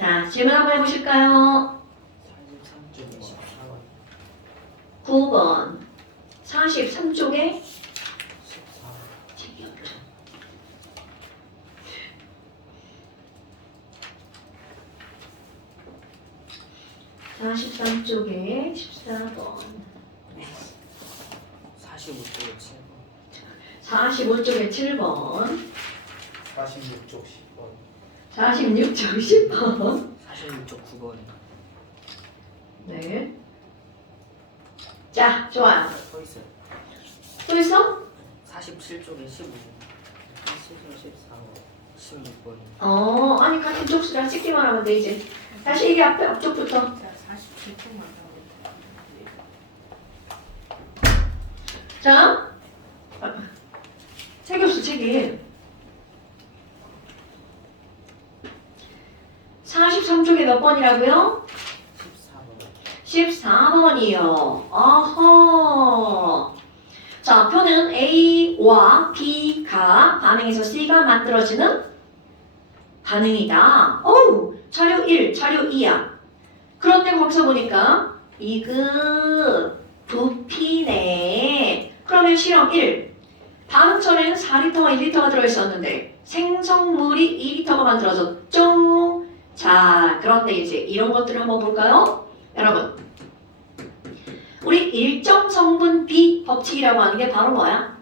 자, 질문 한번 해보실까요? 9번 43쪽에 책이 없죠. 43쪽에 14번 45쪽에 7번 45쪽에 7번 46쪽 10번 46쪽 10번 46쪽 9번 네. 자, 좋아요. 서 있어요. 또 있어? 47쪽에 15번 14번 16번 아니 같은 쪽수랑 찍기만 하면 돼 이제. 다시 이게 앞쪽부터. 47쪽만 자, 세교수 책이 43쪽에 몇 번이라고요? 14번 14번이요. 어허. 자, 표는 A와 B가 반응해서 C가 만들어지는 반응이다. 어우, 자료 1, 자료 2야. 그런데 거기서 보니까 부피네. 그러면 실험 1. 반응철에는 4리터와 1리터가 들어있었는데 생성물이 2리터가 만들어졌죠. 자, 그런데 이제 이런 것들을 한번 볼까요? 여러분, 우리 일정 성분 B 법칙이라고 하는 게 바로 뭐야?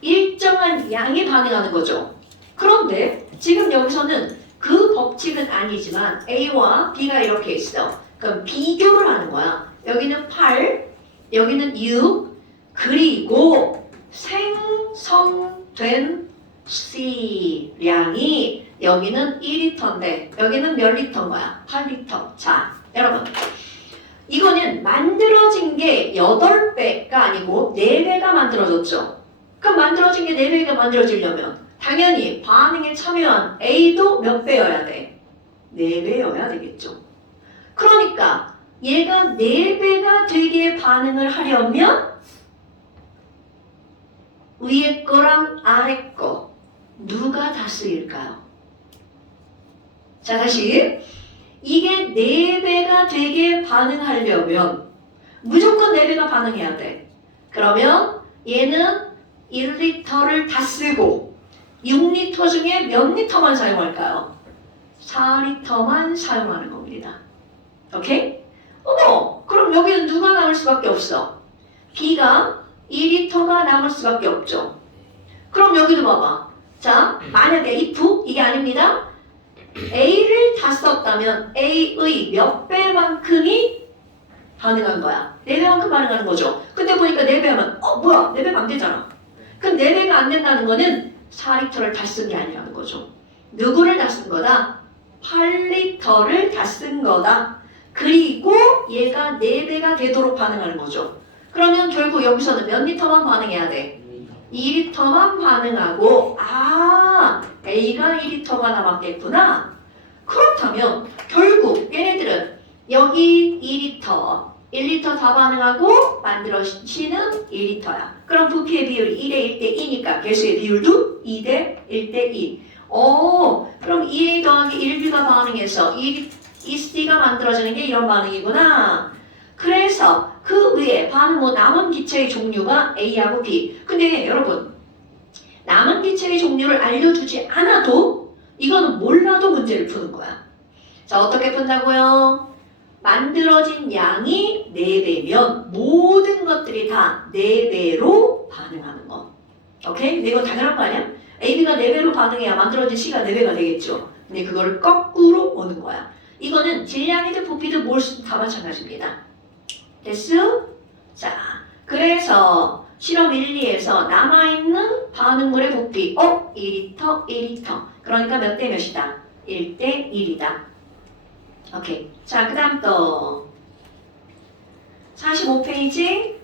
일정한 양이 반응하는 거죠. 그런데 지금 여기서는 그 법칙은 아니지만 A와 B가 이렇게 있어. 그럼 비교를 하는 거야. 여기는 8, 여기는 6, 그리고 생성된 C량이 여기는 2리터인데 여기는 몇 리터인 거야? 8리터. 자, 여러분. 이거는 만들어진 게 8배가 아니고 4배가 만들어졌죠. 그럼 만들어진 게 4배가 만들어지려면 당연히 반응에 참여한 A도 몇 배여야 돼? 4배여야 되겠죠. 그러니까 얘가 4배가 되게 반응을 하려면 위에 거랑 아래 거 누가 다스릴까요? 자, 다시 이게 4배가 되게 반응하려면 무조건 4배가 반응해야 돼. 그러면 얘는 1리터를 다 쓰고 6리터 중에 몇 리터만 사용할까요? 4리터만 사용하는 겁니다. 오케이? 그럼 여기는 누가 남을 수밖에 없어? B가 2리터가 남을 수밖에 없죠. 그럼 여기도 봐봐. 자, 만약에 if 이게 아닙니다. A를 다 썼다면 A의 몇 배만큼이 반응한 거야? 4배만큼 반응하는 거죠. 근데 보니까 4배 하면 뭐야? 4배가 안 되잖아. 그럼 4배가 안 된다는 거는 4리터를 다 쓴 게 아니라는 거죠. 누구를 다 쓴 거다? 8리터를 다 쓴 거다. 그리고 얘가 4배가 되도록 반응하는 거죠. 그러면 결국 여기서는 몇 리터만 반응해야 돼? 2리터만 반응하고 A가 2리터가 남았겠구나. 그렇다면 결국 얘네들은 여기 2리터, 1리터 다 반응하고 만들어지는 1리터야. 그럼 부피의 비율이 2대 1대 2니까 개수의 비율도 2대 1대 2. 그럼 2A 더하기 1B가 반응해서 2C가 만들어지는 게 이런 반응이구나. 그래서 그 위에 반응 남은 기체의 종류가 A하고 B. 근데 여러분, 남은 기체의 종류를 알려주지 않아도 이거는 몰라도 문제를 푸는 거야. 자, 어떻게 푼다고요? 만들어진 양이 4배면 모든 것들이 다 4배로 반응하는 거. 오케이? 근데 이건 당연한 거 아니야? AB가 4배로 반응해야 만들어진 C가 4배가 되겠죠. 근데 그거를 거꾸로 오는 거야. 이거는 질량이든 부피든 뭘 쓰든 다 마찬가지입니다. 됐어? 자, 그래서 실험 1, 2에서 남아있는 반응물의 부피 2리터, 1리터. 그러니까 몇 대 몇이다? 1대 1이다. 오케이. 자, 그 다음 또 45페이지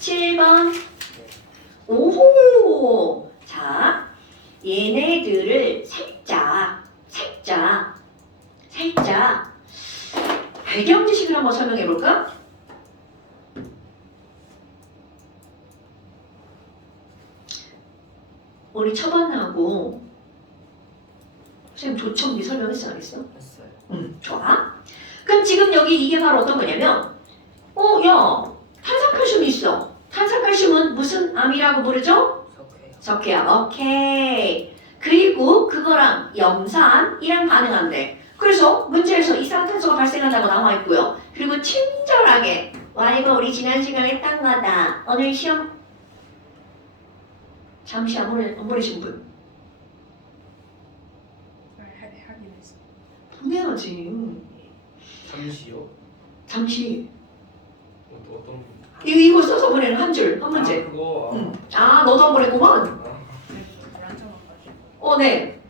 7번. 오호! 자, 얘네들을 살짝 배경 지식을 한번 설명해 볼까? 우리 첫 번하고 선생님 조청기 설명했어 안 했어? 했어요. 좋아. 그럼 지금 여기 이게 바로 어떤 거냐면 야 탄산칼슘이 있어. 탄산칼슘은 무슨 암이라고 부르죠? 석회요. 석회암. 오케이. 그리고 그거랑 염산이랑 반응한대. 그래서 문제에서 이산화탄소가 발생한다고 나와 있고요. 그리고 친절하게 와 이거 우리 지난 시간에 딴 거다. 오늘 시험 잠시 안 보내신 분 하긴 했어. 보내야지. 잠시요. 잠시 어떤 이거 써서 보내는 한 줄 한 문제. 그거 너도 안 보냈구만. 불안정해가지고. 네.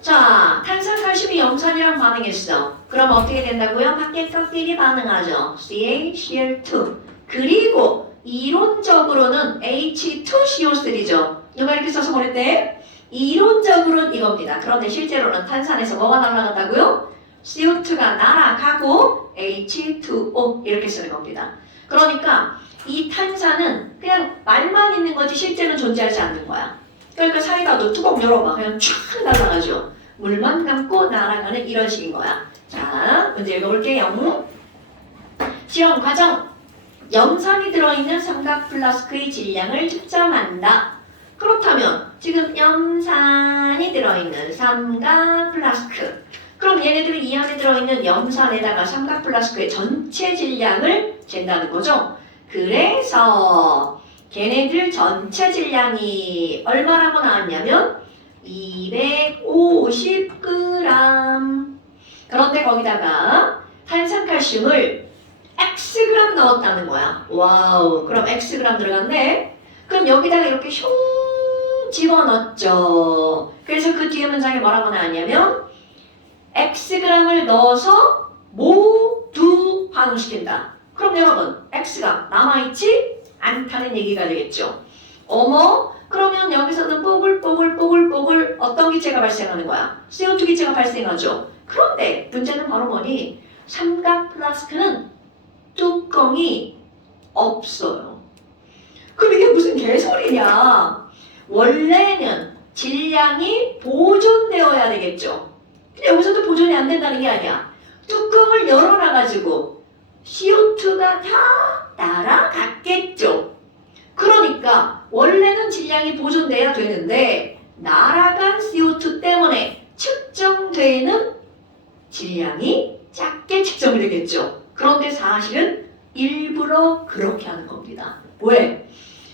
자, 탄산칼슘이 염산이랑 반응했어. 그럼 어떻게 된다고요? 밖에 꺾끼리 반응하죠. CaCl2. 그리고 이론적으로는 H2CO3죠. 누가 이렇게 써서 보냈대? 이론적으로는 이겁니다. 그런데 실제로는 탄산에서 뭐가 날아간다고요? CO2가 날아가고 H2O 이렇게 쓰는 겁니다. 그러니까 이 탄산은 그냥 말만 있는 거지 실제는 존재하지 않는 거야. 그러니까 사이다도 뚜껑 열어봐. 그냥 촥 날아가죠. 물만 감고 날아가는 이런 식인 거야. 자, 문제 읽어볼게요. 실험 과정. 염산이 들어있는 삼각 플라스크의 질량을 측정한다. 그렇다면 지금 염산이 들어있는 삼각 플라스크. 그럼 얘네들은 이 안에 들어있는 염산에다가 삼각 플라스크의 전체 질량을 잰다는 거죠. 그래서 걔네들 전체 질량이 얼마라고 나왔냐면 250g. 그런데 거기다가 탄산칼슘을 Xg 넣었다는 거야. 와우. 그럼 Xg 들어갔네. 그럼 여기다가 이렇게 슝 집어넣었죠. 그래서 그 뒤에 문장에 뭐라고 나왔냐면 Xg을 넣어서 모두 반응시킨다. 그럼 여러분 X가 남아있지 않다는 얘기가 되겠죠. 어머, 그러면 여기서는 뽀글뽀글 어떤 기체가 발생하는 거야? CO2 기체가 발생하죠. 그런데 문제는 바로 뭐니? 삼각 플라스크는 뚜껑이 없어요. 그럼 이게 무슨 개소리냐? 원래는 질량이 보존되어야 되겠죠. 근데 여기서도 보존이 안 된다는 게 아니야. 뚜껑을 열어놔가지고 CO2가 다 날아갔겠죠. 그러니까 원래는 질량이 보존돼야 되는데 날아간 CO2 때문에 측정되는 질량이 작게 측정이 되겠죠. 그런데 사실은 일부러 그렇게 하는 겁니다. 왜?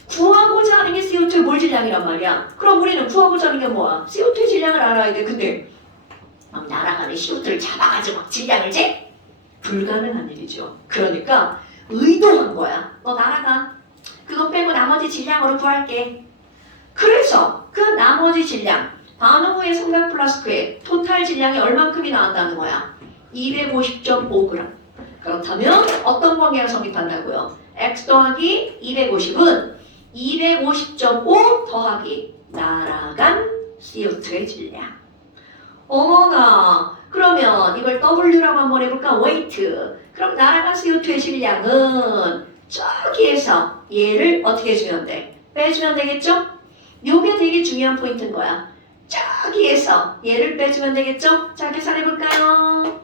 구하고자 하는 게 CO2의 몰 질량이란 말이야. 그럼 우리는 구하고자 하는 게 뭐야? CO2의 질량을 알아야 돼. 근데 막 날아가는 CO2를 잡아가지고 막 질량을 재? 불가능한 일이죠. 그러니까 의도한 거야. 너 날아가. 그거 빼고 나머지 질량으로 구할게. 그래서 그 나머지 질량, 반응 후의 삼각 플라스크의 토탈 질량이 얼만큼이 나온다는 거야? 250.5g. 그렇다면 어떤 관계가 성립한다고요? x 더하기 250은 250.5 더하기 날아간 CO2의 질량. 어머나, 그러면 이걸 W라고 한번 해볼까? weight. 그럼 날아간 CO2의 질량은 저기에서 얘를 어떻게 해주면 돼? 빼주면 되겠죠? 요게 되게 중요한 포인트인 거야. 저기에서 얘를 빼주면 되겠죠? 자, 계산해볼까요?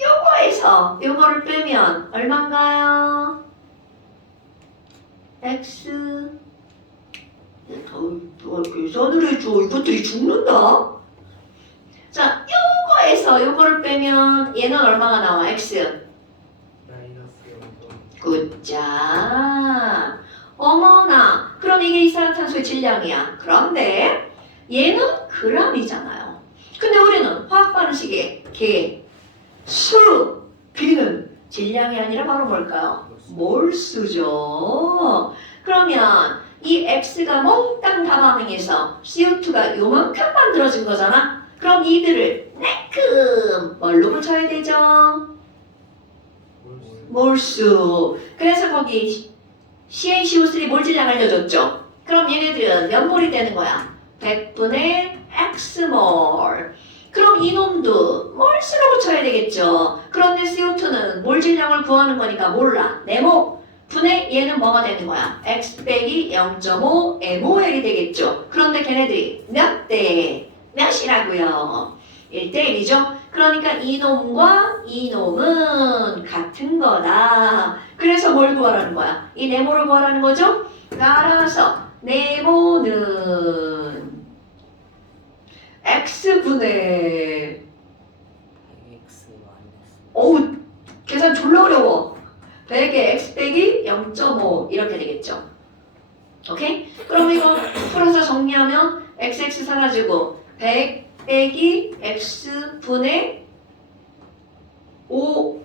요거에서 요거를 빼면 얼마인가요? X. 더 계산을 해줘. 이것들이 죽는다. 자, 요거에서 요거를 빼면 얘는 얼마가 나와? X. 마이너스 0점. 굿자. 어머나. 그럼 이게 이산화탄소의 질량이야. 그런데 얘는 g이잖아요. 근데 우리는 화학 반응식에 개, 수, B는 질량이 아니라 바로 뭘까요? 몰수죠. 그러면 이 X가 몽땅 다 반응해서 CO2가 요만큼 만들어진 거잖아. 그럼 이들을 내큼 뭘로 붙여야 되죠? 몰수. 그래서 거기 CaCO3 몰질량 알려줬죠. 그럼 얘네들은 몇 몰이 되는 거야? 100분의 X몰. 그럼 이놈도 몰수로 붙여야 되겠죠. 그런데 CO2는 몰질량을 구하는 거니까 몰라. 네모. 분의 얘는 뭐가 되는 거야? X 빼기 0.5 MOL이 되겠죠. 그런데 걔네들이 몇 대 몇이라고요? 1대1이죠. 그러니까 이놈과 이놈은 같은 거다. 그래서 뭘 구하라는 거야? 이 네모를 구하라는 거죠? 따라서 네모는 x분의 x 마이너스 어우 계산 졸라 어려워. 100에 x 빼기 0.5 이렇게 되겠죠. 오케이? 그럼 이거 풀어서 정리하면 xx 사라지고 100 빼기 x분의 50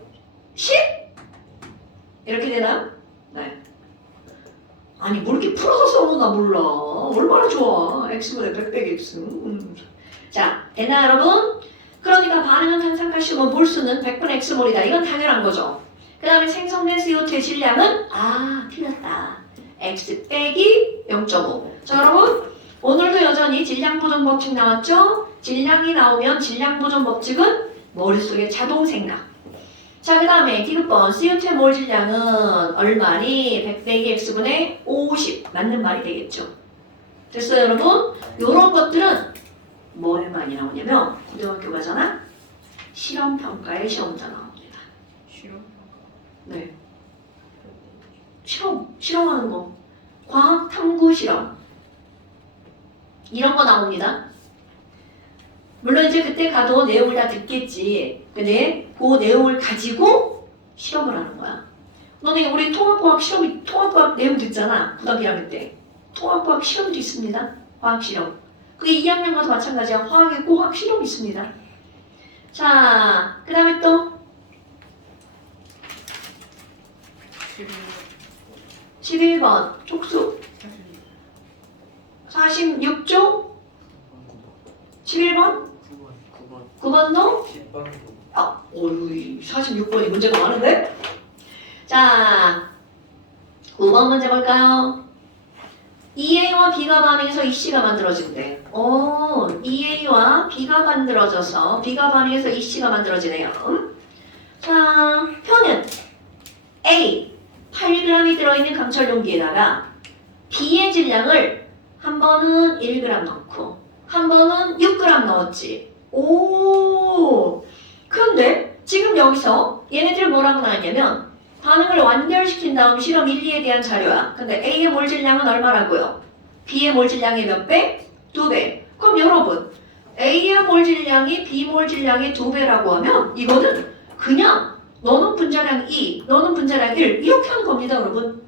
이렇게 되나요? 네. 아니 뭐 이렇게 풀어서 써놓나 몰라. 얼마나 좋아. x분의 100 빼기 x. 자 됐나 여러분? 그러니까 반응은 항상 가시고 몰수는 100분의 x몰이다. 이건 당연한 거죠. 그 다음에 생성된 CO2의 질량은 틀렸다. x 빼기 0.5. 자 여러분 오늘도 여전히 질량 보존 법칙 나왔죠? 질량이 나오면 질량 보존 법칙은 머릿속에 자동 생각. 자 그 다음에 디귿번 CO2의 몰 질량은 얼마니? 100 빼기 x분의 50 맞는 말이 되겠죠. 됐어요 여러분? 요런 것들은 뭐에 많이 나오냐면 고등학교 가잖아? 실험평가에 시험 문제 나옵니다. 싫어. 네. 실험하는 거. 과학 탐구 실험. 이런 거 나옵니다. 물론 이제 그때 가도 내용을 다 듣겠지. 근데 그 내용을 가지고 실험을 하는 거야. 너네 우리 통합과학 내용 듣잖아. 고등학교 1학년 때. 통합과학 실험도 있습니다. 과학 실험. 그게 2학년 가도 마찬가지야. 화학에 고학 실험이 있습니다. 자, 그 다음에 또 11번 촉수 46조 11번 9번도 10번도 어휴 46번이 문제가 많은데? 자 9번 문제 볼까요? EA와 B가 반응해서 EC가 만들어진대. EA와 B가 만들어져서 B가 반응해서 EC가 만들어지네요. 자 표는 A 8g이 들어있는 강철 용기에다가 B의 질량을 한 번은 1g 넣고 한 번은 6g 넣었지. 오 그런데 지금 여기서 얘네들 뭐라고 나왔냐면 반응을 완결시킨 다음 실험 1, 2에 대한 자료야. 근데 A의 몰 질량은 얼마라고요? B의 몰 질량의 몇 배? 2배. 그럼 여러분 A의 몰 질량이 B 몰 질량의 2배라고 하면 이거는 그냥 너는 분자량 2, 너는 분자량 1 이렇게 하는 겁니다 여러분.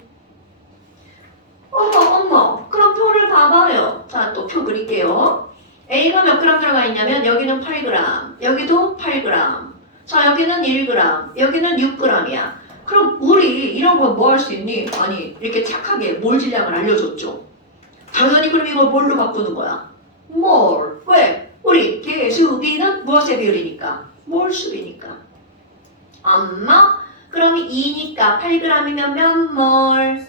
어머 그럼 표를 봐봐요. 자 또 표 그릴게요. A가 몇 그램 들어가 있냐면 여기는 8g, 여기도 8g, 자 여기는 1g, 여기는 6g이야. 그럼 우리 이런 거 뭐 할 수 있니? 아니 이렇게 착하게 몰 질량을 알려줬죠. 당연히 그럼 이걸 뭘로 바꾸는 거야? 몰. 왜? 우리 개수비는 무엇의 비율이니까? 몰수비니까. 엄마? 그럼 2니까 8g이면 몇 몰?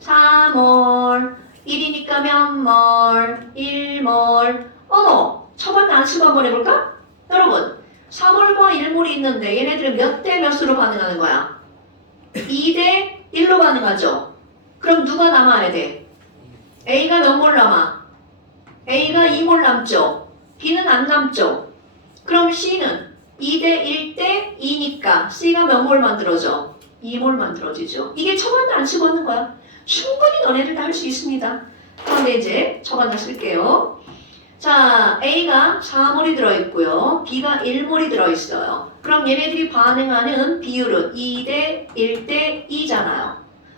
4몰. 1이니까 몇 몰? 1몰. 어머, 처번 난수도 한번 해볼까? 여러분, 4몰과 1몰이 있는데 얘네들은 몇 대 몇으로 반응하는 거야? 2대 1로 반응하죠. 그럼 누가 남아야 돼? A가 몇 몰 남아? A가 2몰 남죠. B는 안 남죠. 그럼 C는 2대 1대 2니까 C가 몇 몰 만들어져? 2몰 만들어지죠. 이게 처번도 안 쓰고 하는 거야. 충분히 너네들 다 할 수 있습니다. 그런데 이제 처번 다 쓸게요. 자, A가 4몰이 들어있고요. B가 1몰이 들어있어요. 그럼 얘네들이 반응하는 비율은 2대 1대 2잖아요.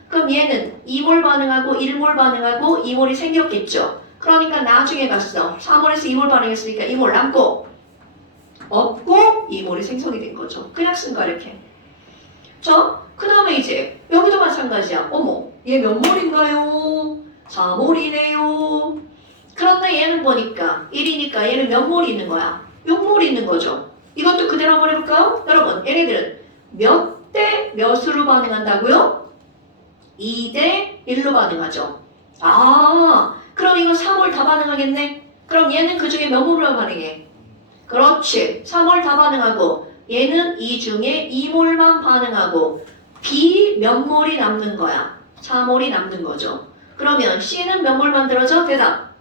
그럼 얘는 2몰 반응하고 1몰 반응하고 2몰이 생겼겠죠. 그러니까 나중에 갔어. 4몰에서 2몰 반응했으니까 2몰 남고 없고 2몰이 생성이 된 거죠. 그냥 쓴 거야 이렇게. 자, 그 다음에 이제 여기도 마찬가지야. 어머, 얘 몇 몰인가요? 4몰이네요. 그런데 얘는 보니까 1이니까 얘는 몇 몰이 있는 거야? 6몰이 있는 거죠. 이것도 그대로 한번 해볼까요? 여러분, 얘네들은 몇 대 몇으로 반응한다고요? 2대 1로 반응하죠. 그럼 이거 3몰 다 반응하겠네? 그럼 얘는 그 중에 몇 몰로 반응해? 그렇지. 3몰 다 반응하고 얘는 이 중에 2몰만 반응하고 B 몇 몰이 남는 거야? 4몰이 남는 거죠. 그러면 C는 몇 몰 만들어져? 대답.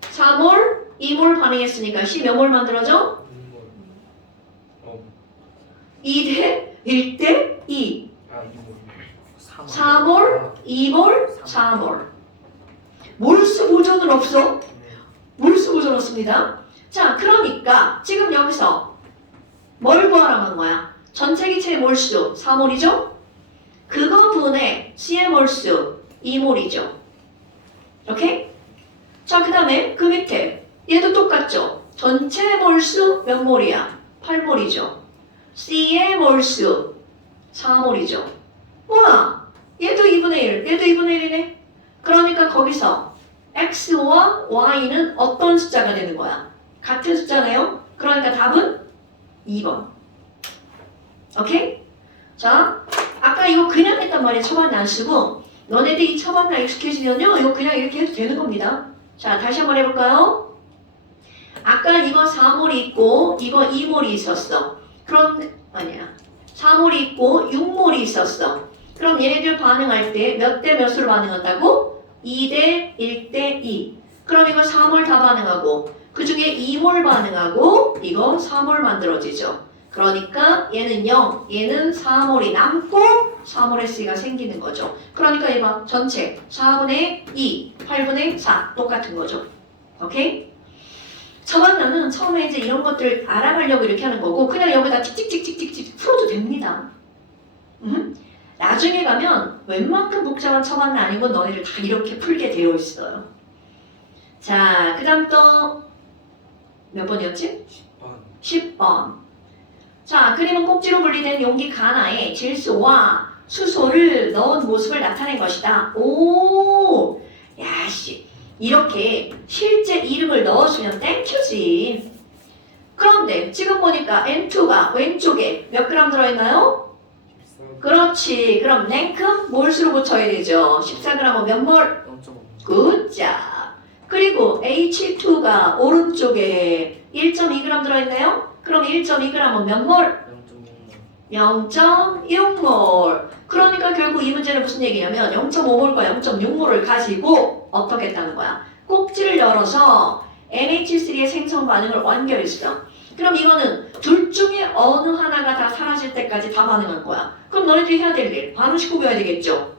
4몰 2몰 반응했으니까 C 몇 몰 만들어져? 2대 1대 2. 4몰, 2몰, 4몰. 몰수 보존은 없어? 몰수 보존 없습니다. 자, 그러니까 지금 여기서 뭘 구하라고 한 거야? 전체 기체의 몰수 4몰이죠? 그거 분의 C의 몰수 2몰이죠. 오케이? 자, 그 다음에 그 밑에 얘도 똑같죠? 전체 몰수 몇 몰이야? 8몰이죠. C의 몰수 4몰이죠. 뭐야? 얘도 2분의 1, 얘도 2분의 1이네. 그러니까 거기서 X와 Y는 어떤 숫자가 되는 거야? 같은 숫자네요. 그러니까 답은 2번. 오케이? 자, 아까 이거 그냥 했단 말이야. 처반나 안 쓰고. 너네들 이 처반나 익숙해지면요. 이거 그냥 이렇게 해도 되는 겁니다. 자, 다시 한번 해볼까요? 아까 이거 4몰이 있고 이거 2몰이 있었어. 그럼 아니야. 4몰이 있고 6몰이 있었어. 그럼 얘네들 반응할 때 몇 대 몇으로 반응한다고? 2대 1대 2. 그럼 이거 4몰 다 반응하고 그 중에 2몰 반응하고 이거 4몰 만들어지죠. 그러니까 얘는 0, 얘는 4몰이 남고 4몰의 C가 생기는 거죠. 그러니까 이봐 전체 4분의 2, 8분의 4 똑같은 거죠. 오케이? 처반나는 처음에 이제 이런 것들 알아가려고 이렇게 하는 거고 그냥 여기다 틱틱틱틱틱 풀어도 됩니다. 나중에 가면 웬만큼 복잡한 처반나 아니고 너희들 다 이렇게 풀게 되어 있어요. 자, 그 다음 또 몇 번이었지? 10번. 자, 그림은 꼭지로 분리된 용기 하나에 질소와 수소를 넣은 모습을 나타낸 것이다. 오, 야씨, 이렇게 실제 이름을 넣어주면 땡큐지. 그런데 지금 보니까 N2가 왼쪽에 몇 그램 들어있나요? 그렇지. 그럼 랭크 몰수로 고쳐야 되죠. 14g은 몇 몰? 0.5. 굿자. 그리고 H2가 오른쪽에 1.2g 들어있네요. 그럼 1.2g은 몇 몰? 0.6몰. 0.6몰. 그러니까 결국 이 문제는 무슨 얘기냐면 0.5몰과 0.6몰을 가지고 어떻게 했다는 거야? 꼭지를 열어서 NH3의 생성 반응을 완결했어. 그럼 이거는 둘 중에 어느 하나가 다 사라질 때까지 다 반응한 거야. 그럼 너네들이 해야 될 일, 반응식 구해야 되겠죠?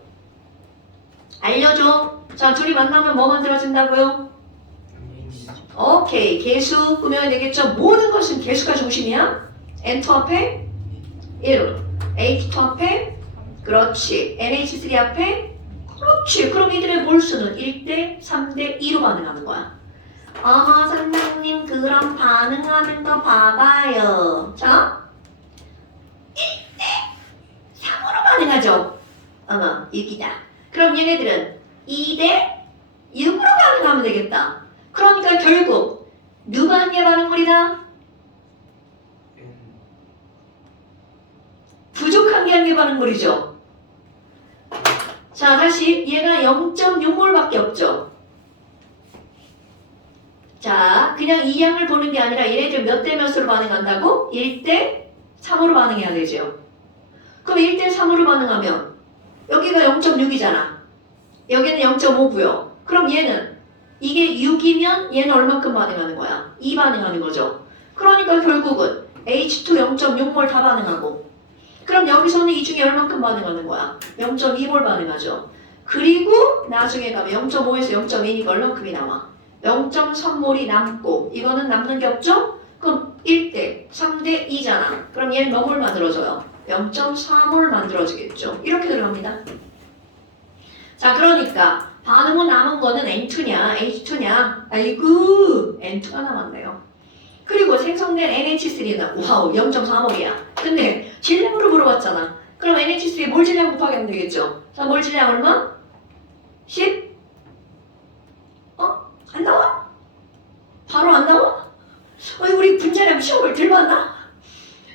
알려줘. 자, 둘이 만나면 뭐 만들어진다고요? 오케이, 개수 꾸며야 되겠죠? 모든 것은 개수가 중심이야. N2 앞에 1, H2 앞에 그렇지, NH3 앞에 그렇지. 그럼 이들의 몰수는 1대 3대 2로 반응하는 거야. 선생님 그럼 반응하는 거 봐봐요. 자, 1대 3으로 반응하죠. 여기다. 그럼 얘네들은 2대 6으로 반응하면 되겠다. 그러니까 결국 누가 한 개 반응물이다? 부족한 게 한 개 반응물이죠. 자, 다시 얘가 0.6몰밖에 없죠. 자, 그냥 이 양을 보는 게 아니라 얘네들 몇 대 몇으로 반응한다고? 1대 3으로 반응해야 되죠. 그럼 1대 3으로 반응하면 여기가 0.6이잖아. 여기는 0.5고요. 그럼 얘는 이게 6이면 얘는 얼마큼 반응하는 거야? 2 반응하는 거죠. 그러니까 결국은 H2 0.6몰 다 반응하고 그럼 여기서는 이 중에 얼마큼 반응하는 거야? 0.2몰 반응하죠. 그리고 나중에 가면 0.5에서 0.2니까 얼마큼이 나와? 0.3몰이 남고 이거는 남는 게 없죠? 그럼 1대 3대 2잖아. 그럼 얘는 몇 몰 만들어져요? 0.4몰 만들어지겠죠. 이렇게 들어갑니다. 자, 그러니까 반응 후 남은 거는 N2냐 H2냐? 아이고 N2가 남았네요. 그리고 생성된 NH3는 와우 0.4몰이야. 근데 질량으로 물어봤잖아. 그럼 NH3 몰 질량 곱하기하면 되겠죠. 자, 몰 질량 얼마? 10? 안 나와? 바로 안 나와? 우리 분자량 시험을 들봤나?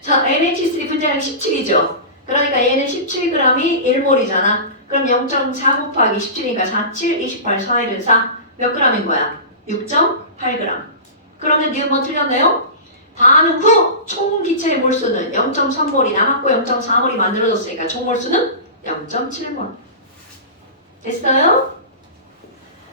자, NH3 분자량 17이죠. 그러니까 얘는 17g이 1몰이잖아. 그럼 0.4 곱하기 17이니까 4, 7, 28, 4, 1은 4. 몇 g인 거야? 6.8g. 그러면 니은 뭐 틀렸네요? 반응 후 총 기체의 몰수는 0.3몰이 남았고 0.4몰이 만들어졌으니까 총 몰수는 0.7몰. 됐어요?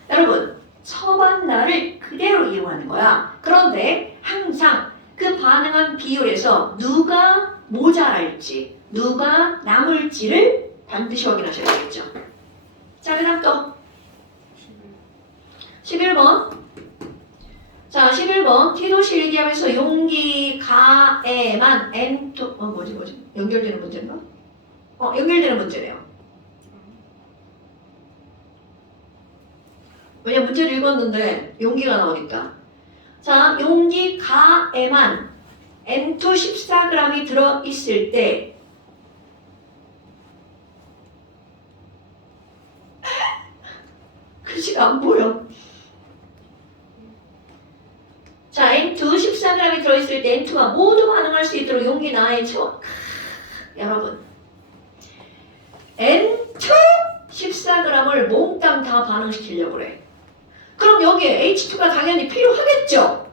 여러분, 처반나를 그대로 이용하는 거야. 그런데 항상 그 반응한 비율에서 누가 모자랄지, 누가 남을지를 반드시 확인하셔야 되겠죠. 자, 그 다음 또 11번. 자, 11번. 티도시 일기하면서 용기, 가에만, 엔토, 뭐지? 연결되는 문제인가? 연결되는 문제네요. 왜냐 문제를 읽었는데 용기가 나오니까. 자, 용기 가에만 N2 14g이 들어있을 때 글씨가 안 보여. 자, N2 14g이 들어있을 때 N2가 모두 반응할 수 있도록 용기 나에 채워. 여러분, N2 14g을 몽땅 다 반응시키려고 그래. 그럼 여기에 H2가 당연히 필요하겠죠?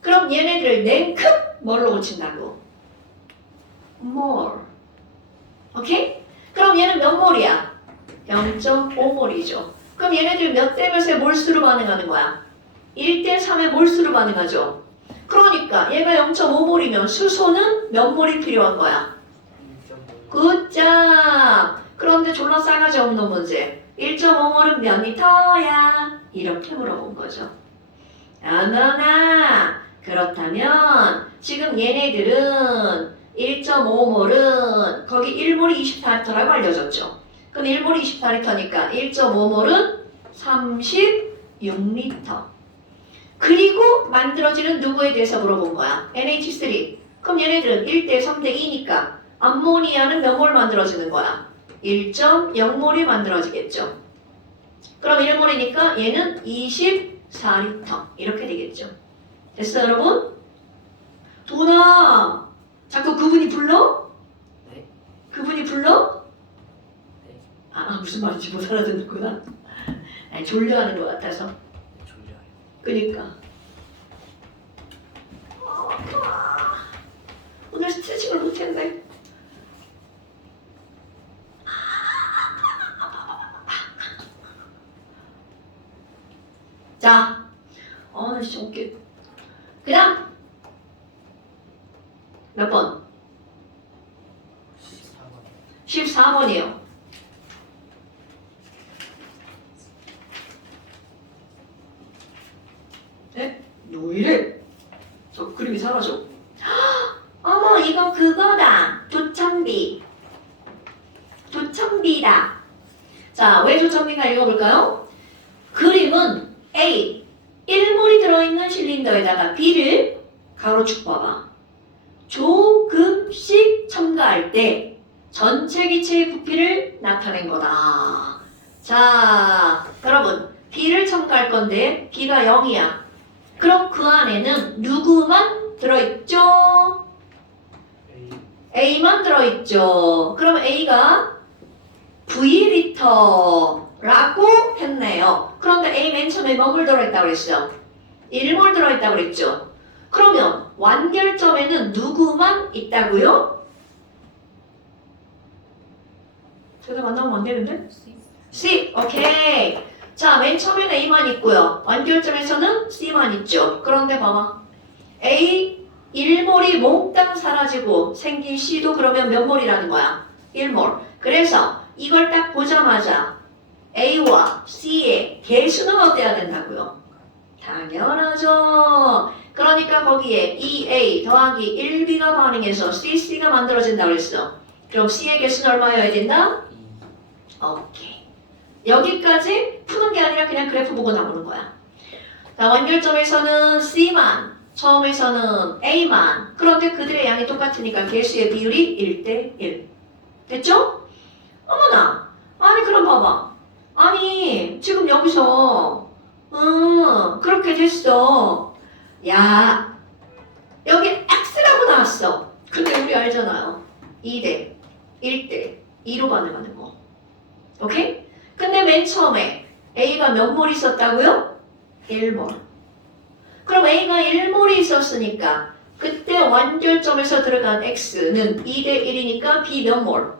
그럼 얘네들을 냉큼 뭘로 고친다고? 몰. 오케이? 그럼 얘는 몇 몰이야? 0.5몰이죠. 그럼 얘네들 몇 대 몇의 몰수로 반응하는 거야? 1대 3의 몰수로 반응하죠. 그러니까 얘가 0.5몰이면 수소는 몇 몰이 필요한 거야? 1.5. 굿잡! 그런데 졸라 싸가지 없는 문제. 1.5몰은 몇 리터야? 이렇게 물어본 거죠. 아나나 그렇다면 지금 얘네들은 1.5몰은 거기 1몰이 24리터라고 알려졌죠. 그럼 1몰이 24리터니까 1.5몰은 36리터. 그리고 만들어지는 누구에 대해서 물어본 거야? NH3. 그럼 얘네들은 1대 3대 2니까 암모니아는 몇 몰 만들어지는 거야? 1.0몰이 만들어지겠죠. 그럼 1몰이니까 얘는 24리터 이렇게 되겠죠. 됐어 여러분? 도나 자꾸 그분이 불러? 네. 그분이 불러? 네. 무슨 말인지 못 알아듣는구나. 아니, 졸려하는 것 같아서. 졸려요. 그니까 오늘 스트레칭을 못했네. 자, 나 진짜 웃겨. 그 다음 몇 번? 14번. 14번이에요. 네? 왜 이래? 저 그림이 사라져. 어머 이거 그거다. 조청비. 조청비다. 자, 왜 조청비인가 읽어볼까요? 그림은 A 1몰이 들어있는 실린더에다가 B를 가로축 봐봐. 조금씩 첨가할 때 전체 기체의 부피를 나타낸 거다. 자, 여러분 B를 첨가할 건데 B가 0이야. 그럼 그 안에는 누구만 들어있죠? A만 들어있죠. 그럼 A가 V리터라고 했네요. 그런데 A 맨 처음에 몇 몰 들어있다고 그랬어? 1몰 들어있다고 그랬죠. 그러면 완결점에는 누구만 있다고요? 대답 안 나오면 안 되는데? C, 오케이. 자, 맨 처음에는 A만 있고요. 완결점에서는 C만 있죠. 그런데 봐봐. A 1몰이 몽땅 사라지고 생긴 C도 그러면 몇 몰이라는 거야? 1몰. 그래서 이걸 딱 보자마자 A와 C의 개수는 어때야 된다고요? 당연하죠. 그러니까 거기에 2A 더하기 1B가 반응해서 CC가 만들어진다고 그랬어. 그럼 C의 개수는 얼마여야 된다? 오케이. 여기까지 푸는 게 아니라 그냥 그래프 보고 나오는 거야. 자, 완결점에서는 C만, 처음에서는 A만. 그런데 그들의 양이 똑같으니까 개수의 비율이 1대1. 됐죠? 어머나. 아니 그럼 봐봐. 아니 지금 여기서 그렇게 됐어. 야 여기 X라고 나왔어. 근데 우리 알잖아요. 2대 1대 2로 반응하는 거. 오케이? 근데 맨 처음에 A가 몇 몰 있었다고요? 1몰. 그럼 A가 1몰이 있었으니까 그때 완결점에서 들어간 X는 2대 1이니까 B 몇 몰?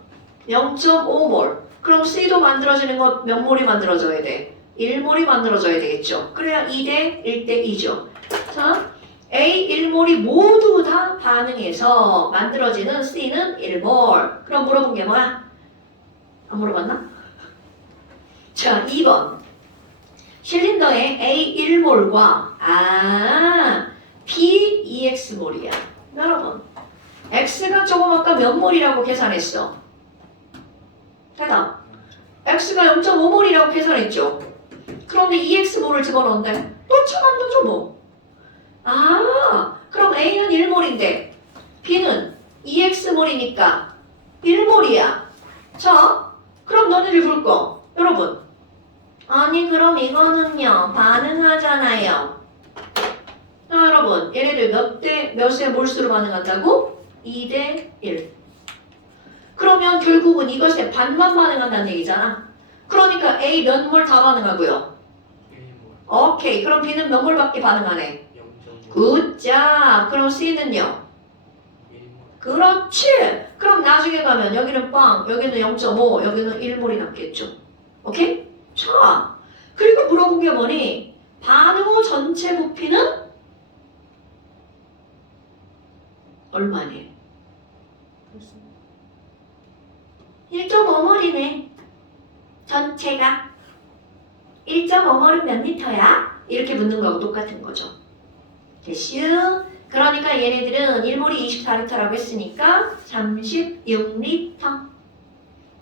0.5몰. 그럼 C도 만들어지는 거 몇 몰이 만들어져야 돼? 1몰이 만들어져야 되겠죠. 그래야 2대 1대 2죠. 자, A 1몰이 모두 다 반응해서 만들어지는 C는 1몰. 그럼 물어본 게 뭐야? 안 물어봤나? 자, 2번. 실린더의 A 1몰과 B 2X몰이야. 여러분, X가 조금 아까 몇 몰이라고 계산했어? 대답. X가 0.5몰이라고 계산했죠. 그런데 2X몰을 집어넣는데 또 차만두죠 뭐. 그럼 A는 1몰인데 B는 2X몰이니까 1몰이야. 자, 그럼 너네들 그럴 거. 여러분. 아니 그럼 이거는요. 반응하잖아요. 자, 여러분. 얘네들 몇 대 몇의 몰수로 반응한다고? 2대 1. 그러면 결국은 이것의 반만 반응한다는 얘기잖아. 그러니까 A 몇 몰 다 반응하고요. 1몰. 오케이. 그럼 B는 몇 몰밖에 반응하네. 0.5. 굿자. 그럼 C는요? 1몰. 그렇지. 그럼 나중에 가면 여기는 빵, 여기는 0.5, 여기는 1몰이 남겠죠. 오케이? 자, 그리고 물어본 게 뭐니? 반응 후 전체 부피는 얼마니? 1.5몰이네. 전체가 1.5몰은 몇 리터야? 이렇게 묻는 거하고 똑같은 거죠. 됐슈? 그러니까 얘네들은 1몰이 24리터라고 했으니까 36리터.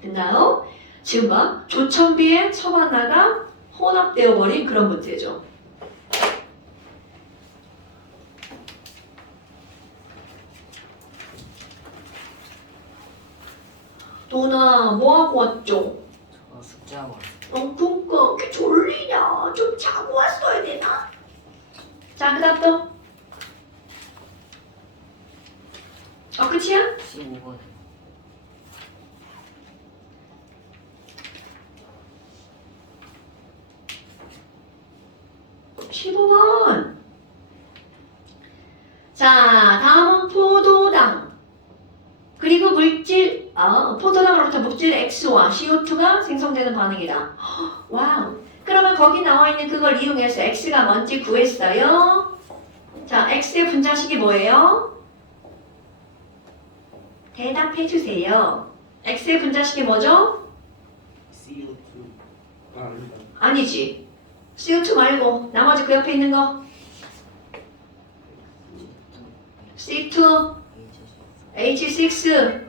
됐나요? 지금 봐. 조천비의 첩 하나가 혼합되어 버린 그런 문제죠. 도나 뭐하고 왔죠? 저 숙제하고 왔어요. 그니까 이렇게 졸리냐? 좀 자고 왔어야 되나? 자, 그 다음 또. 끝이야? 15번. 15번. 자, 다음은 포도당. 그리고 물질, 포도당으로부터 물질 X와 CO2가 생성되는 반응이다. 와우. 그러면 거기 나와 있는 그걸 이용해서 X가 뭔지 구했어요. 자, X의 분자식이 뭐예요? 대답해 주세요. X의 분자식이 뭐죠? CO2. 아니다. 아니지. CO2 말고 나머지 그 옆에 있는 거. C2, H6,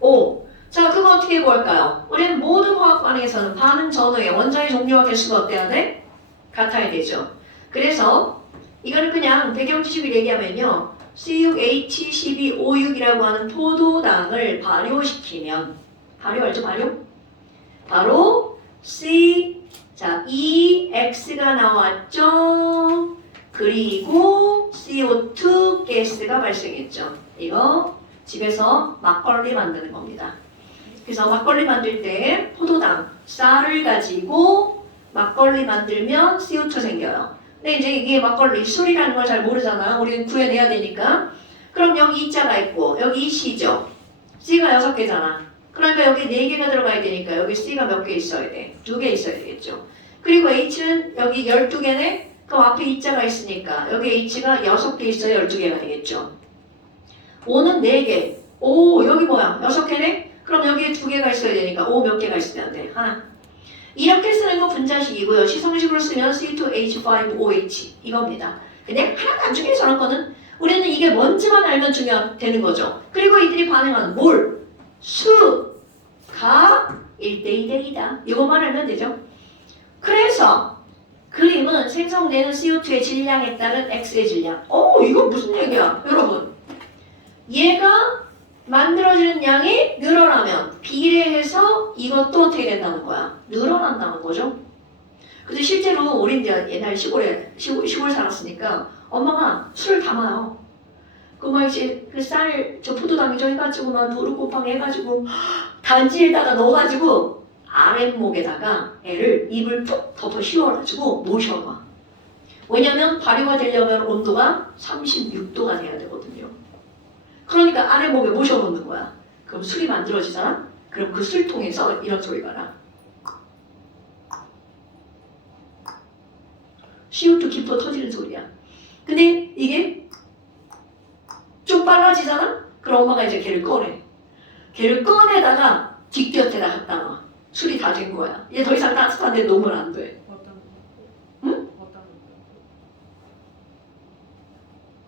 O. 자, 그거 어떻게 구할까요? 우리는 모든 화학 반응에서는 반응 전후에 원자의 종류와 개수가 어때야 돼? 같아야 되죠. 그래서 이거는 그냥 배경 지식을 얘기하면요. C6H12O6이라고 하는 포도당을 발효시키면, 발효 알죠? 발효? 바로 EX가 나왔죠. 그리고 CO2 가스가 발생했죠. 이거 집에서 막걸리 만드는 겁니다. 그래서 막걸리 만들 때 포도당, 쌀을 가지고 막걸리 만들면 CO2 생겨요. 근데 이제 이게 막걸리, 술이라는 걸 잘 모르잖아. 우리는 구해내야 되니까. 그럼 여기 E자가 있고 여기 C죠. C가 6개잖아. 그러니까 여기 4개가 들어가야 되니까 여기 C가 몇 개 있어야 돼? 2개 있어야 되겠죠. 그리고 H는 여기 12개네? 그럼 앞에 E자가 있으니까 여기 H가 6개 있어야 12개가 되겠죠. O는 4개. 오, 여기 뭐야? 6개네? 그럼 여기에 2개가 있어야 되니까 O 몇 개가 있어야 돼? 하나. 이렇게 쓰는 거 분자식이고요. 시성식으로 쓰면 C2H5OH 이겁니다. 근데 하나도 안 중요해 저런 거는. 우리는 이게 뭔지만 알면 중요되는 거죠. 그리고 이들이 반응하는 몰, 수가 1대 2대 2다. 이것만 알면 되죠. 그래서 그림은 생성되는 CO2의 질량에 따른 X의 질량. 이거 무슨 얘기야? 여러분. 얘가 만들어지는 양이 늘어나면 비례해서 이것도 어떻게 된다는 거야? 늘어난다는 거죠. 근데 실제로 우리 이제 옛날 시골 살았으니까 엄마가 술을 담아요. 그막 이제 그 쌀 저 포도당이죠 해가지고 막 누르고팡 해가지고 단지에다가 넣어가지고 아랫목에다가 애를 입을 푹 덮어 씌워가지고 모셔봐. 왜냐면 발효가 되려면 온도가 36도가 돼야 되거든요. 그러니까 아랫목에 모셔놓는 거야. 그럼 술이 만들어지잖아? 그럼 그 술통에서 이런 소리가 나. CO2 깊어 터지는 소리야. 근데 이게 좀 빨라지잖아? 그럼 엄마가 이제 걔를 꺼내. 걔를 꺼내다가 뒷곁에다 갖다 놔. 술이 다 된 거야. 이제 더 이상 따뜻한데 놓으면 안 돼. 어떤 거? 응? 어떤 거?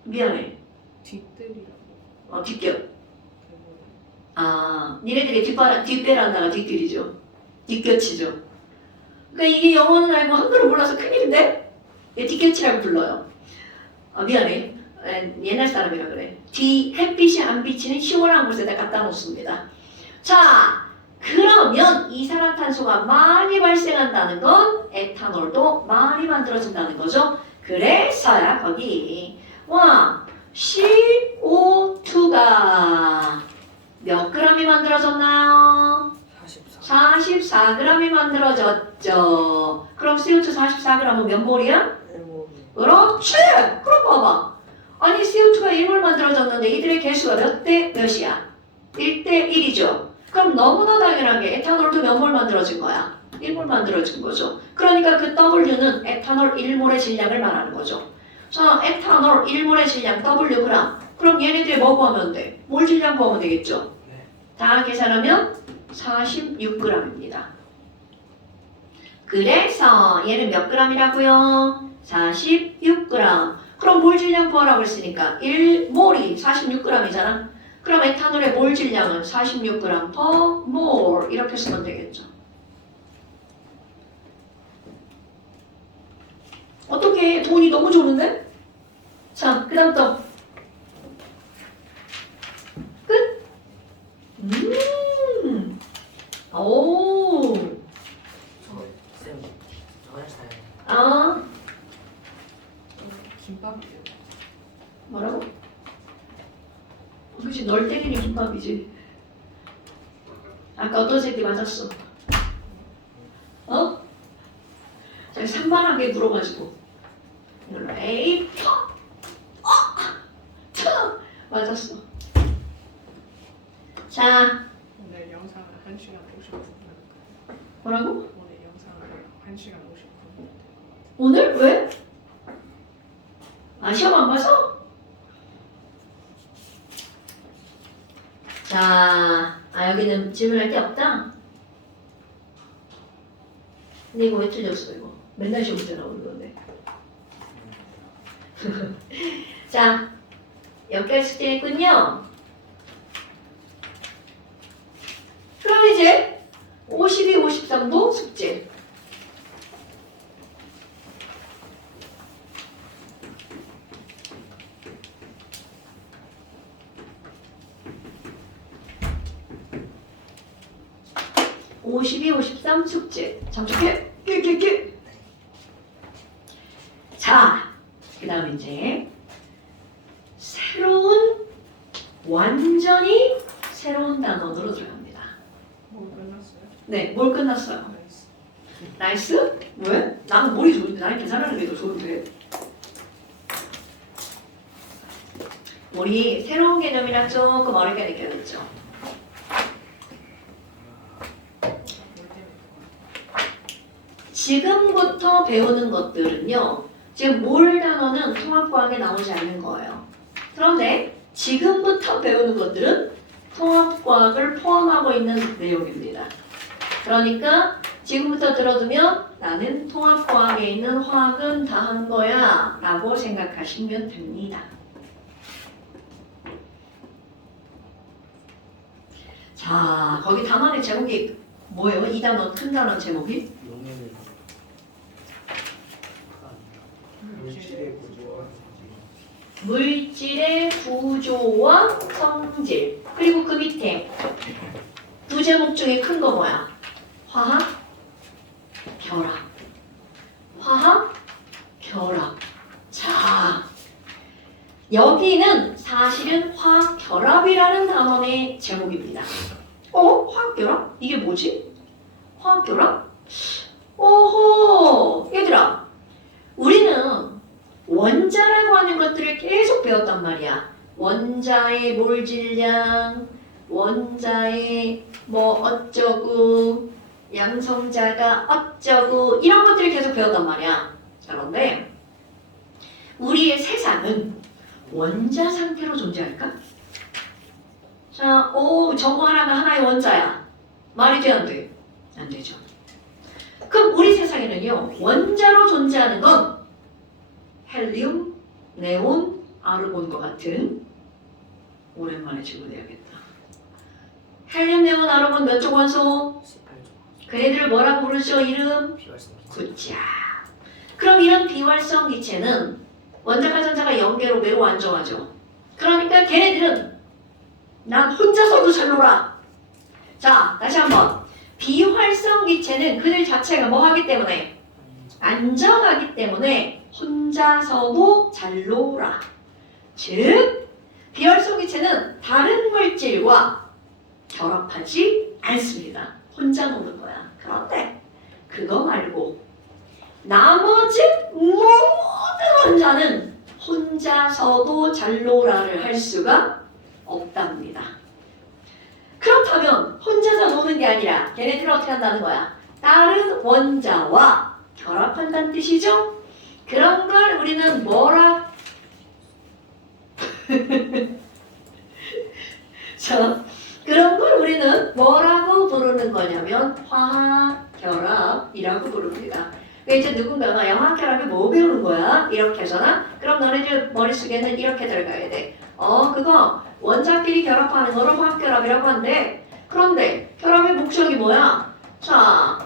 미안해. 뒷뜰이라고. 뒷곁. 그 니네들이 뒷배란다가 뒷뜰이죠. 뒷곁이죠. 그러니까 이게 영어는 알고 한글을 몰라서 큰일인데? 얘 뒷곁이라고 불러요. 미안해. 옛날 사람이라 그래. 햇빛이 안 비치는 시원한 곳에다 갖다 놓습니다. 자, 그러면 이산화탄소가 많이 발생한다는 건 에탄올도 많이 만들어진다는 거죠. 그래서야 거기 CO2가 몇 그램이 만들어졌나요? 44. 44g이 만들어졌죠. 그럼 CO2 44g은 몇 몰이야? 1몰. 그렇지! 그럼 봐봐. 아니 CO2가 1몰 만들어졌는데 이들의 개수가 몇 대 몇이야? 1대 1이죠. 그럼 너무나 당연하게 에탄올도 몇 몰 만들어진 거야? 1몰 만들어진 거죠. 그러니까 그 W는 에탄올 1몰의 질량을 말하는 거죠. 자, 에탄올 1몰의 질량 W 그램. 그럼 얘네들이 뭐 구하면 돼? 몰 질량 구하면 되겠죠. 네. 다 계산하면 46g입니다. 그래서 얘는 몇 g이라고요? 46g. 그럼 몰 질량 구하라고 했으니까 1몰이 46g이잖아. 그럼 에탄올의 몰 질량은 46g per mol 이렇게 쓰면 되겠죠. 어떻게 돈이 너무 좋은데? 자, 그 다음 또 끝? 오. 쌤, 저잘 아, 김밥이에요. 뭐라고? 그치, 널 때리는 김밥이지. 아까 어떤 새끼 맞았어? 어? 자, 산만하게 물어가지고 이걸로 에이 퍽! 쳐! 맞았어. 자, 오늘 영상은 1시간 50분 할까요? 뭐라고? 오늘 영상을 1시간 50분. 오늘? 왜? 시험 안 봐서? 자, 여기는 질문할 게 없다? 근데 이거 왜 틀렸어, 이거? 맨날 시험 때 나오는 건데. 자, 여기까지 숙제했군요. 그럼 이제 52, 53도 숙제. (52, 53) 숙제. 잠깐만. 끼. 자, 그 다음 이제 완전히 새로운 단원으로 들어갑니다. 뭐 끝났어요? 네, 뭘 끝났어요? 나이스. 나이스? 왜? 나는 머리 좋은데, 나는 계산하는 게 더 좋은데. 우리 새로운 개념이라 조금 어렵게 느껴졌죠? 지금부터 배우는 것들은요, 지금 몰 단어는 통합과학에 나오지 않는 거예요. 그런데 지금부터 배우는 것들은 통합과학을 포함하고 있는 내용입니다. 그러니까 지금부터 들어두면 나는 통합과학에 있는 화학은 다 한 거야 라고 생각하시면 됩니다. 자, 거기 단원의 제목이 뭐예요? 이 단원, 큰 단원 제목이? 용해는 물질의 구조와 물질의 구조와 성질. 그리고 그 밑에 부제목 중에 큰 거 뭐야? 화학, 결합. 화학, 결합. 자, 여기는 사실은 화학 결합이라는 단원의 제목입니다. 화학 결합? 이게 뭐지? 화학 결합? 오호! 얘들아, 우리는 원자라고 하는 것들을 계속 배웠단 말이야. 원자의 몰 질량, 원자의 뭐 어쩌고, 양성자가 어쩌고 이런 것들을 계속 배웠단 말이야. 자, 그런데 우리의 세상은 원자 상태로 존재할까? 자, 전구 하나가 하나의 원자야. 말이 돼, 안 돼? 안 되죠. 그럼 우리 세상에는요, 원자로 존재하는 건 헬륨, 네온, 아르곤과 같은, 오랜만에 질문해야겠다. 헬륨, 네온, 아르곤 몇 쪽 원소? 18조. 그네들을 뭐라고 부르죠? 이름? 비활성 기체. 굿자. 그럼 이런 비활성 기체는 원자가 전자가 연계로 매우 안정하죠. 그러니까 걔네들은 난 혼자서도 잘 놀아. 자, 다시 한번. 비활성 기체는 그들 자체가 뭐 하기 때문에? 안정하기 때문에 혼자서도 잘 놀아. 즉, 비활성 기체는 다른 물질과 결합하지 않습니다. 혼자 노는 거야. 그런데 그거 말고 나머지 모든 원자는 혼자서도 잘 놀아를 할 수가 없답니다. 그렇다면 혼자서 노는 게 아니라 걔네들은 어떻게 한다는 거야? 다른 원자와 결합한다는 뜻이죠? 그런 걸 우리는 뭐라 자, 그런 걸 우리는 뭐라고 부르는 거냐면 화학결합이라고 부릅니다. 그러니까 이제 누군가가 야, 화학결합이 뭐 배우는 거야? 이렇게 하잖아? 그럼 너네들 머릿속에는 이렇게 들어가야 돼. 그거 원자끼리 결합하는 거를 화학결합이라고 한대. 그런데 결합의 목적이 뭐야? 자,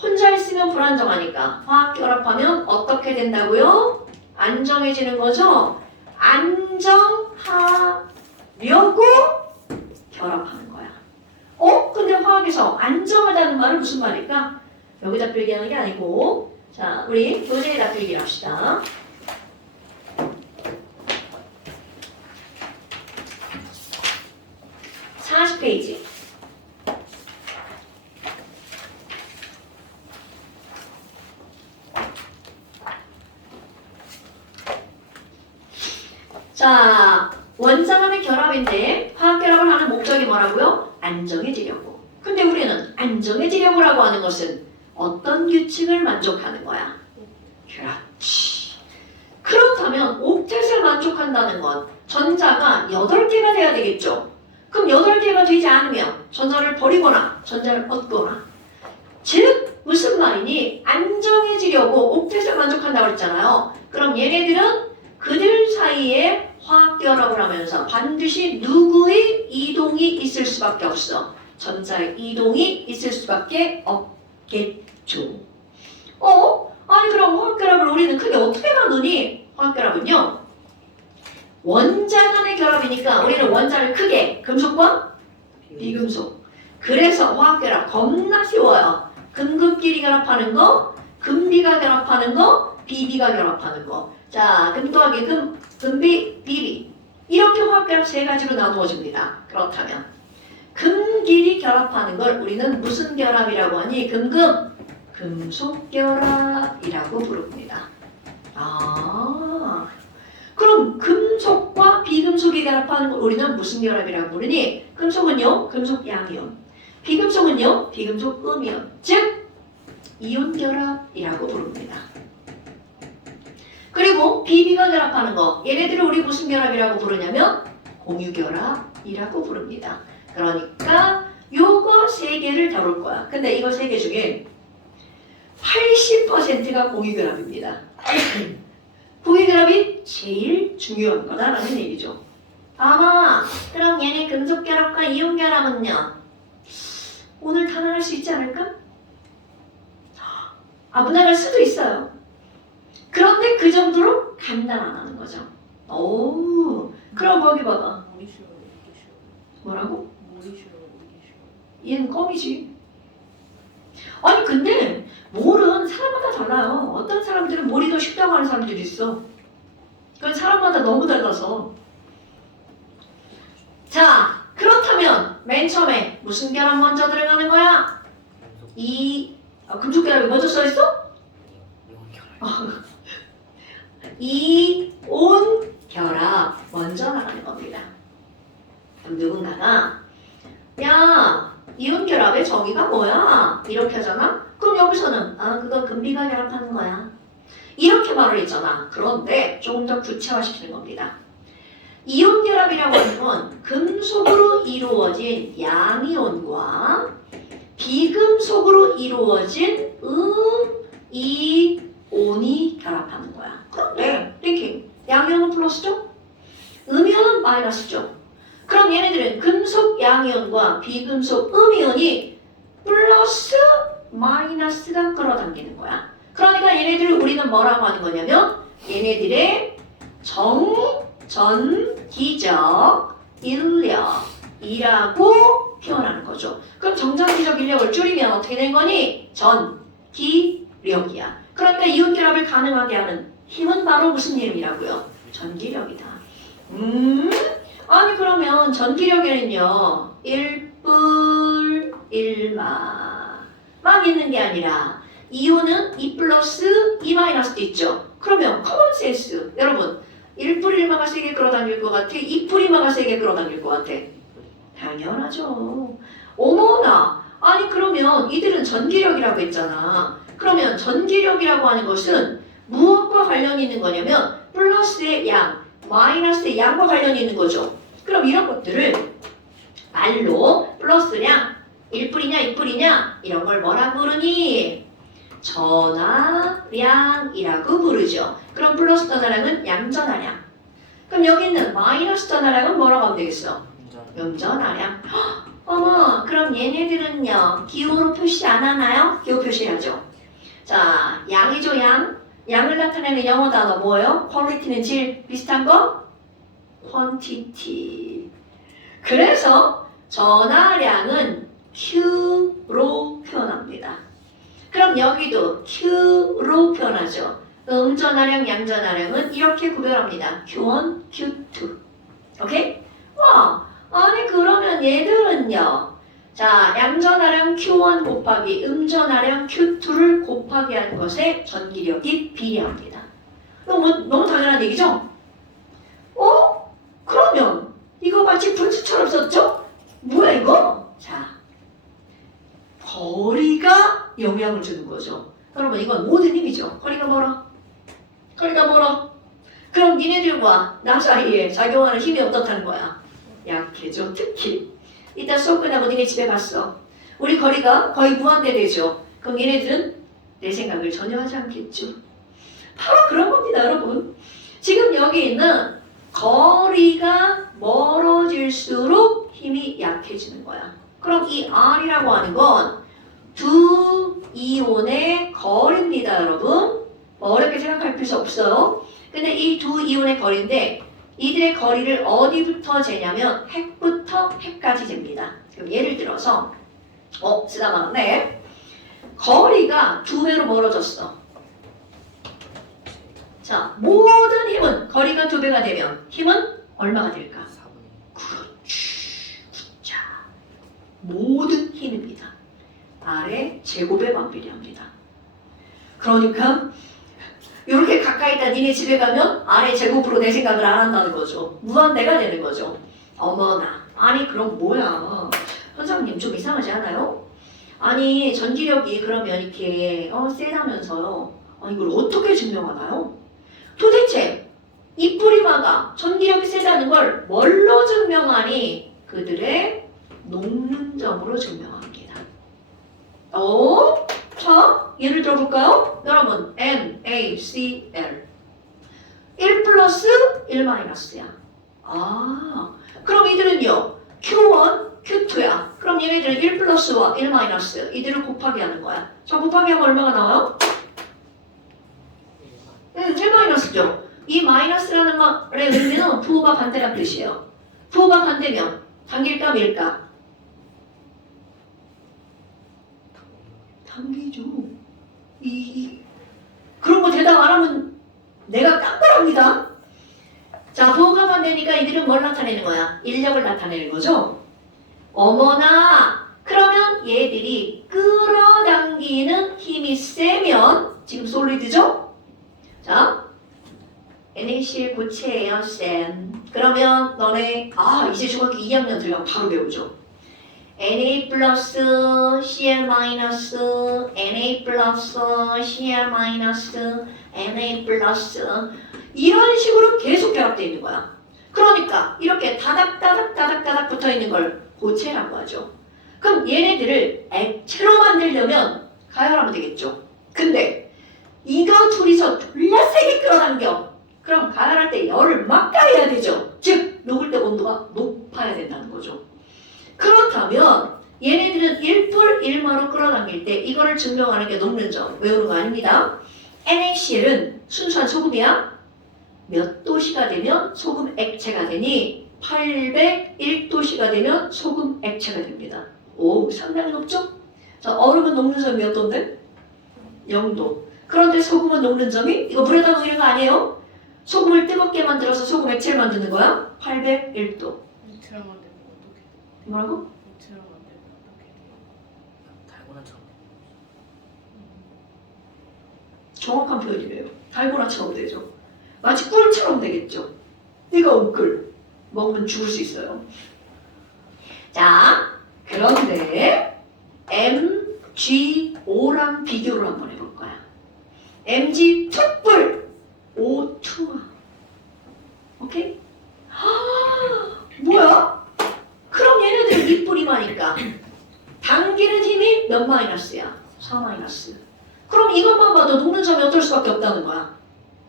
혼자 있으면 불안정하니까 화학결합하면 어떻게 된다고요? 안정해지는 거죠? 안정하려고 결합하는 거야. 근데 화학에서 안정하다는 말은 무슨 말일까? 여기다 필기하는 게 아니고, 자, 우리 교재에다 필기를 합시다. 페이지. 자, 원자 간의 결합인데 화학결합을 하는 목적이 뭐라고요? 안정해지려고. 근데 우리는 안정해지려고라고 하는 것은 어떤 규칙을 만족하는 거야? 그렇지. 그렇다면 옥텟을 만족한다는 건 전자가 8개가 돼야 되겠죠? 그럼 8개가 되지 않으면 전자를 버리거나 전자를 얻거나. 즉 무슨 말이니? 안정해지려고 옥텟을 만족한다고 했잖아요. 그럼 얘네들은 그들 사이에 화학결합을 하면서 반드시 누구의 이동이 있을 수밖에 없어. 전자의 이동이 있을 수밖에 없겠죠. 아니 그럼 화학결합을 우리는 크게 어떻게 나누니? 화학결합은요, 원자 간의 결합이니까 우리는 원자를 크게 금속과 비금속. 그래서 화학결합 겁나 쉬워요. 금금끼리 결합하는 거, 금비가 결합하는 거, 비비가 결합하는 거. 자, 금 더하기 금, 금비, 비비. 이렇게 화학결합 3가지로 나누어집니다. 그렇다면 금끼리 결합하는 걸 우리는 무슨 결합이라고 하니? 금금, 금속결합이라고 부릅니다. 그럼 금속과 비금속이 결합하는 걸 우리는 무슨 결합이라고 부르니? 금속은요, 금속 양이온. 비금속은요, 비금속 음이온. 즉, 이온 결합이라고 부릅니다. 그리고 비비가 결합하는 거, 얘네들을 우리 무슨 결합이라고 부르냐면 공유결합이라고 부릅니다. 그러니까 요거 3개를 다룰 거야. 근데 이거 3개 중에 80%가 공유결합입니다. 공유결합이 제일 중요한 거다라는 얘기죠. 그럼 얘네 금속결합과 이온결합은요, 오늘 단언할 수 있지 않을까? 무난할 수도 있어요. 그런데 그 정도로 간단하다는 거죠. 그럼 거기 봐봐. 머리 쉬워, 이렇게 쉬워. 뭐라고? 머리 쉬워, 이렇게 쉬워. 얘는 껌이지. 아니 근데 몰은 사람마다 달라요. 어떤 사람들은 몰이 더 쉽다고 하는 사람들이 있어. 그건 사람마다 너무 달라서. 자, 그렇다면 맨 처음에 무슨 결합 먼저 들어가는 거야? 금속 결합이 먼저 써있어? 이온 결합 먼저 나가는 겁니다. 그럼 누군가가 야, 이온 결합의 정의가 뭐야? 이렇게 하잖아? 그럼 여기서는 그거 금비가 결합하는 거야. 이렇게 말을 했잖아. 그런데 조금 더 구체화시키는 겁니다. 이온 결합이라고 하는 건 금속으로 이루어진 양이온과 비금속으로 이루어진 이온이 결합하는 거야. 그런데 링킹 양이온은 플러스죠? 음이온은 마이너스죠? 그럼 얘네들은 금속 양이온과 비금속 음이온이 플러스 마이너스가 끌어당기는 거야. 그러니까 얘네들을 우리는 뭐라고 하는 거냐면 얘네들의 정전기적 인력이라고 표현하는 거죠. 그럼 정전기적 인력을 줄이면 어떻게 된 거니? 전기력이야. 그러니까 이온 결합을 가능하게 하는 힘은 바로 무슨 이름이라고요? 전기력이다. 아니 그러면 전기력에는요 1뿔 1마만 있는 게 아니라 이온은 2 플러스 2 마이너스도 있죠. 그러면 커먼 센스 여러분 1뿔 1마가 세게 끌어당길 것 같아? 2뿔 2마가 세게 끌어당길 것 같아? 당연하죠. 어머나 아니 그러면 이들은 전기력이라고 했잖아. 그러면 전기력이라고 하는 것은 무엇과 관련이 있는 거냐면 플러스의 양 마이너스의 양과 관련이 있는 거죠. 그럼 이런 것들을 말로 플러스량 1뿔이냐 2뿔이냐 이런 걸 뭐라고 부르니? 전하량이라고 부르죠. 그럼 플러스 전하량은 양전하량. 그럼 여기 있는 마이너스 전하량은 뭐라고 하면 되겠어? 음전하량. 어머 그럼 얘네들은요 기호로 표시 안 하나요? 기호 표시해야죠. 자 양이죠 양. 양을 나타내는 영어 단어 뭐예요? quality는 질 비슷한 거? quantity. 그래서 전하량은 Q로 표현합니다. 그럼 여기도 Q로 표현하죠. 음전하량, 양전하량은 이렇게 구별합니다. Q1, Q2. 오케이? 와, 아니 그러면 얘들은요. 자, 양전하량 Q1 곱하기 음전하량 Q2를 곱하기 하는 것에 전기력이 비례합니다. 너무 당연한 얘기죠? 그러면 이거 마치 분수처럼 썼죠? 뭐야 이거? 자, 거리가 영향을 주는 거죠. 여러분 이건 모든 힘이죠. 거리가 멀어. 거리가 멀어. 그럼 니네들과 나 사이에 작용하는 힘이 어떻다는 거야? 약해져. 특히 이따 수업 끝나고 니네 집에 갔어. 우리 거리가 거의 무한대 되죠. 그럼 얘네들은 내 생각을 전혀 하지 않겠죠. 바로 그런 겁니다 여러분. 지금 여기 있는 거리가 멀어질수록 힘이 약해지는 거야. 그럼 이 R이라고 하는 건 두 이온의 거리입니다 여러분. 어렵게 생각할 필요 없어요. 근데 이 두 이온의 거리인데 이들의 거리를 어디부터 재냐면 핵부터 핵까지 잽니다. 그럼 예를 들어서 쓰다 말았네. 거리가 2배로 멀어졌어. 자, 모든 힘은 거리가 2배가 되면 힘은 얼마가 될까? 4분의 그렇지. 자, 모든 힘입니다. R의 제곱에 반비례합니다. 그러니까 이렇게 가까이 있다 니네 집에 가면 R의 제곱으로 내 생각을 안 한다는 거죠. 무한대가 되는 거죠. 어머나. 아니 그럼 뭐야. 선생님 좀 이상하지 않아요? 아니 전기력이 그러면 이렇게 세다면서요. 이걸 어떻게 증명하나요? 도대체 이 뿌리마가 전기력이 세다는 걸 뭘로 증명하니? 그들의 녹는점으로 증명합니다. 자, 예를 들어볼까요? 여러분, NaCl 1 플러스 1 마이너스야. 그럼 이들은요 Q1, Q2야. 그럼 얘네들은 1 플러스와 1 마이너스 이들을 곱하기 하는 거야. 자, 곱하기 하면 얼마가 나와요? 1 마이너스죠. 이 마이너스라는 말의 의미는 부호가 반대란 뜻이에요. 부호가 반대면 당길까 밀까? 당기죠. 그런 거 대답 안 하면 내가 깜빡합니다. 자, 부호가 반대니까 이들은 뭘 나타내는 거야? 인력을 나타내는 거죠. 어머나! 그러면 얘들이 끌어당기는 힘이 세면 지금 솔리드죠? 자, NaCl 고체예요, 쌤. 그러면 너네 이제 중학교 2학년 들어가면 바로 배우죠. Na 플러스 Cl 마이너스 Na 플러스 Cl 마이너스 Na 플러스 이런 식으로 계속 결합되어 있는 거야. 그러니까 이렇게 다닥다닥 붙어 있는 걸 고체라고 하죠. 그럼 얘네들을 액체로 만들려면 가열하면 되겠죠. 근데 이거 둘이서 졸라 세게 끌어당겨. 그럼 가열할 때 열을 막 가해야 되죠. 즉 녹을 때 온도가 높아야 된다는 거죠. 그렇다면 얘네들은 1풀 1마로 끌어당길 때 이거를 증명하는 게 녹는 점. 외우는 거 아닙니다. NaCl은 순수한 소금이야. 몇 도씨가 되면 소금 액체가 되니 801도씨가 되면 소금 액체가 됩니다. 오, 상당히 높죠? 자, 얼음은 녹는 점이 몇 도인데? 0도. 그런데 소금은 녹는 점이 이거 물에다 녹이는 거 아니에요? 소금을 뜨겁게 만들어서 소금 액체를 만드는 거야? 801도. 이처럼 만들면 어떻게 돼? 뭐라고? 이처럼 만들면 어떻게 돼? 달고나처럼. 정확한 표현이래요. 달고나처럼 되죠. 마치 꿀처럼 되겠죠. 뜨거운 꿀. 먹으면 죽을 수 있어요. 자, 그런데 MgO랑 비교를 한번 해볼 거야. Mg 투뿔 O2와. 오케이? 뭐야? 그럼 얘네들 밑뿌리마니까 당기는 힘이 몇 마이너스야? 4 마이너스. 그럼 이것만 봐도 녹는 점이 어떨 수밖에 없다는 거야.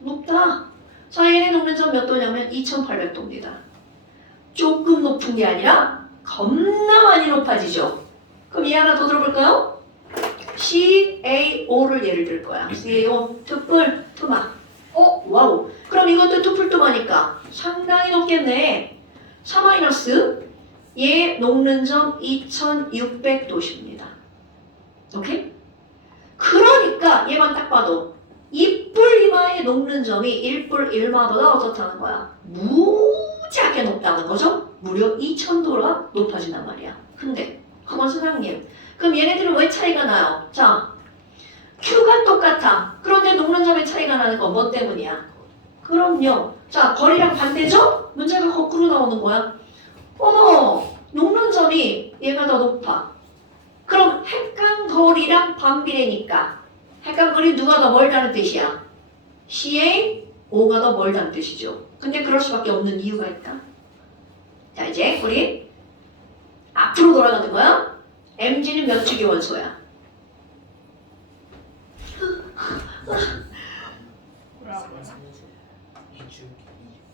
높다. 자, 얘네 녹는 점 몇 도냐면 2800도입니다. 조금 높은 게 아니라 겁나 많이 높아지죠. 그럼 얘 하나 더 들어볼까요? CaO를 예를 들 거야. CaO 투뿔 투마. 와우. 그럼 이것도 투뿔 투마니까 상당히 높겠네. 4 마이너스 얘 녹는 점 2600도십니다. 오케이? 그러니까 얘만 딱 봐도 2뿔 이마의 녹는 점이 1뿔 1마보다 어떻다는 거야? 무지하게 높다는 거죠? 무려 2000도가 높아진단 말이야. 근데 가만 선생님, 그럼 얘네들은 왜 차이가 나요? 자, Q가 똑같아. 그런데 녹는 점의 차이가 나는 건 뭐 때문이야? 그럼요. 자, 거리랑 반대죠? 문제가 거꾸로 나오는 거야. 어머, 녹는 점이 얘가 더 높아. 그럼 핵강거리랑 반비례니까 핵강거리 누가 더 멀다는 뜻이야? CaO가 더 멀다는 뜻이죠. 근데 그럴 수밖에 없는 이유가 있다. 자, 이제 우리 앞으로 돌아가는 거야. Mg는 몇 주기 원소야?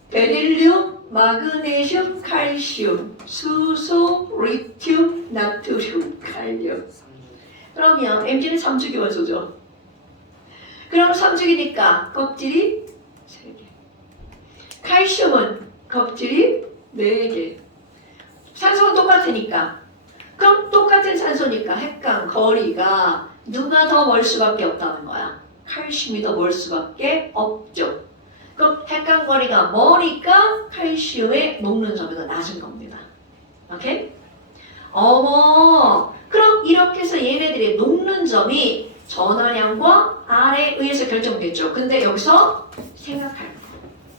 베릴륨, 마그네슘, 칼슘, 수소, 리튬, 나트륨, 칼륨. 그러면 Mg는 3주기 원소죠. 그럼 3주기니까 껍질이 3개. 칼슘은 껍질이 4개. 산소는 똑같으니까. 그럼 똑같은 산소니까 핵강 거리가 누가 더 멀 수밖에 없다는 거야. 칼슘이 더 멀 수밖에 없죠. 그럼 핵강 거리가 머니까 칼슘의 녹는 점이 더 낮은 겁니다. 오케이? 어머, 그럼 이렇게 해서 얘네들의 녹는 점이 전하량과 R에 의해서 결정됐죠. 근데 여기서 생각할 거.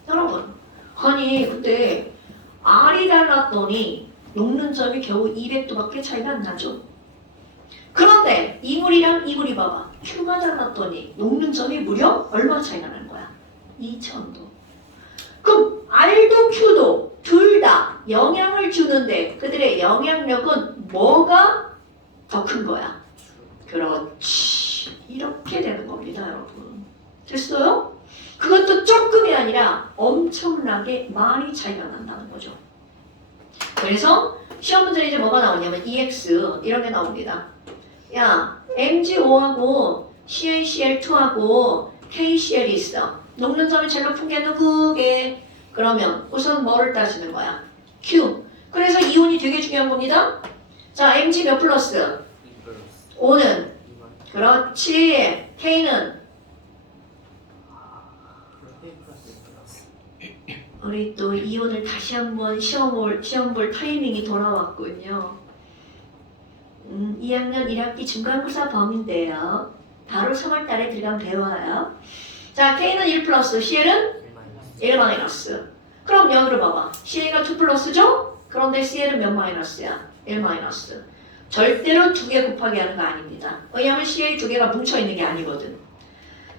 여러분, 아니 근데 R이 달랐더니 녹는 점이 겨우 200도밖에 차이가 안 나죠. 그런데 이물이랑 이물이 봐봐. Q가 달랐더니 녹는 점이 무려 얼마 차이가 나는 거야? 2000도. 그럼 R도 Q도 둘 다 영향을 주는데 그들의 영향력은 뭐가 더 큰 거야? 그렇지. 이렇게 되는 겁니다, 여러분. 됐어요? 그것도 조금이 아니라 엄청나게 많이 차이가 난다는 거죠. 그래서 시험 문제에 이제 뭐가 나오냐면 EX 이런 게 나옵니다. 야, MgO하고 CaCl2하고 KCl이 있어. 녹는 점이 제일 높은 게 누구게? 그러면 우선 뭐를 따지는 거야? Q. 그래서 이온이 되게 중요한 겁니다. 자, Mg 몇 플러스? O는? 그렇지. K는? 우리 또 이온을 다시 한번 시험 볼 타이밍이 돌아왔군요. 2학년 1학기 중간고사 범인데요. 바로 3월달에 들어가면 배워요. 자, K는 1 플러스, CL은 1 마이너스. 그럼 여기로 봐봐. CL가 2 플러스죠? 그런데 CL은 몇 마이너스야? 1 마이너스. 절대로 2개 곱하기 하는 거 아닙니다. 왜냐하면 CL 2개가 뭉쳐있는 게 아니거든.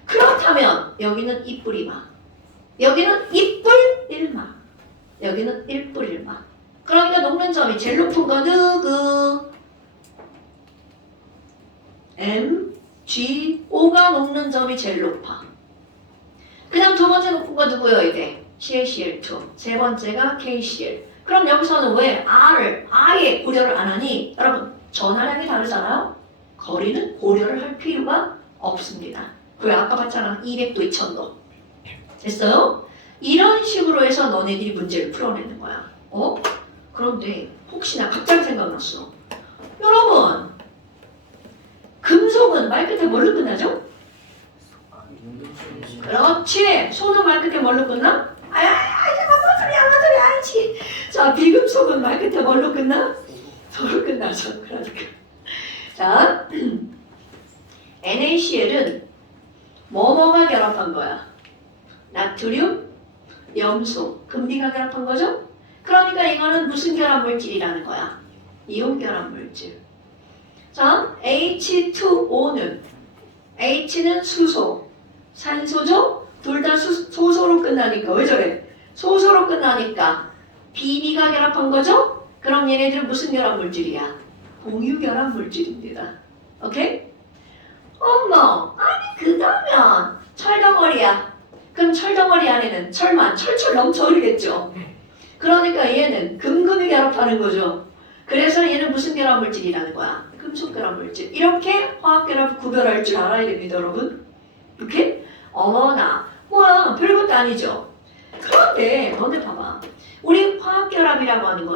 그렇다면 여기는 2뿌리마, 여기는 2뿔 1마, 여기는 1뿔 1마. 그러니까 녹는 점이 제일 높은 거 누구? M, G, O가 녹는 점이 제일 높아. 그 다음 두 번째 높은 거 누구여야 돼? CaCl2. 세 번째가 KCl. 그럼 여기서는 왜 R을 아예 고려를 안 하니? 여러분 전하량이 다르잖아요? 거리는 고려를 할 필요가 없습니다. 그래 아까 봤잖아. 200도 2000도. 됐어요? 이런 식으로 해서 너네들이 문제를 풀어내는 거야. 그런데 혹시나 갑자기 생각났어. 여러분 금속은 말 끝에 뭘로 끝나죠? 그렇지. 소는 말 끝에 뭘로 끝나? 아무 소리 아니지. 자, 비금속은 말 끝에 뭘로 끝나? 소로 끝나죠. 그러니까. 자, NaCl은 뭐뭐가 결합한 거야? 나트륨, 염소, 금비가 결합한 거죠? 그러니까 이거는 무슨 결합 물질이라는 거야? 이온 결합 물질. 자, H2O는 H는 수소, 산소죠? 둘 다 소소로 끝나니까 왜 저래? 소소로 끝나니까 BB가 결합한 거죠? 그럼 얘네들은 무슨 결합 물질이야? 공유 결합 물질입니다. 오케이? 어머, 아니 그러면 철덩어리야. 그럼 철덩어리 안에는 철만 철철 넘쳐 흐르겠죠? 그러니까 얘는 금금이 결합하는 거죠. 그래서 얘는 무슨 결합 물질이라는 거야? 금속 결합 물질. 이렇게 화학 결합 구별할 줄 알아야 됩니다, 여러분. 이렇게? 어머나, 뭐야, 별것도 아니죠. 그런데 너네 봐봐. 우리 화학 결합이라고 하는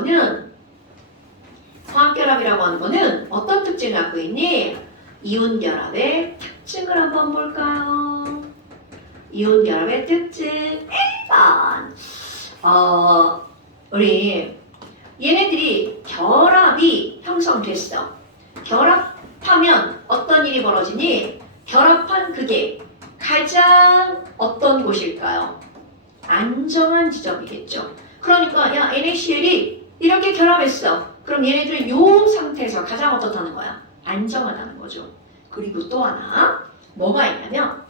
거는 어떤 특징을 갖고 있니? 이온 결합의 특징을 한번 볼까요? 이온 결합의 특징 1번. 우리 얘네들이 결합이 형성됐어. 결합하면 어떤 일이 벌어지니? 결합한 그게 가장 어떤 곳일까요? 안정한 지점이겠죠. 그러니까 야 NaCl이 이렇게 결합했어. 그럼 얘네들은 이 상태에서 가장 어떻다는 거야? 안정하다는 거죠. 그리고 또 하나 뭐가 있냐면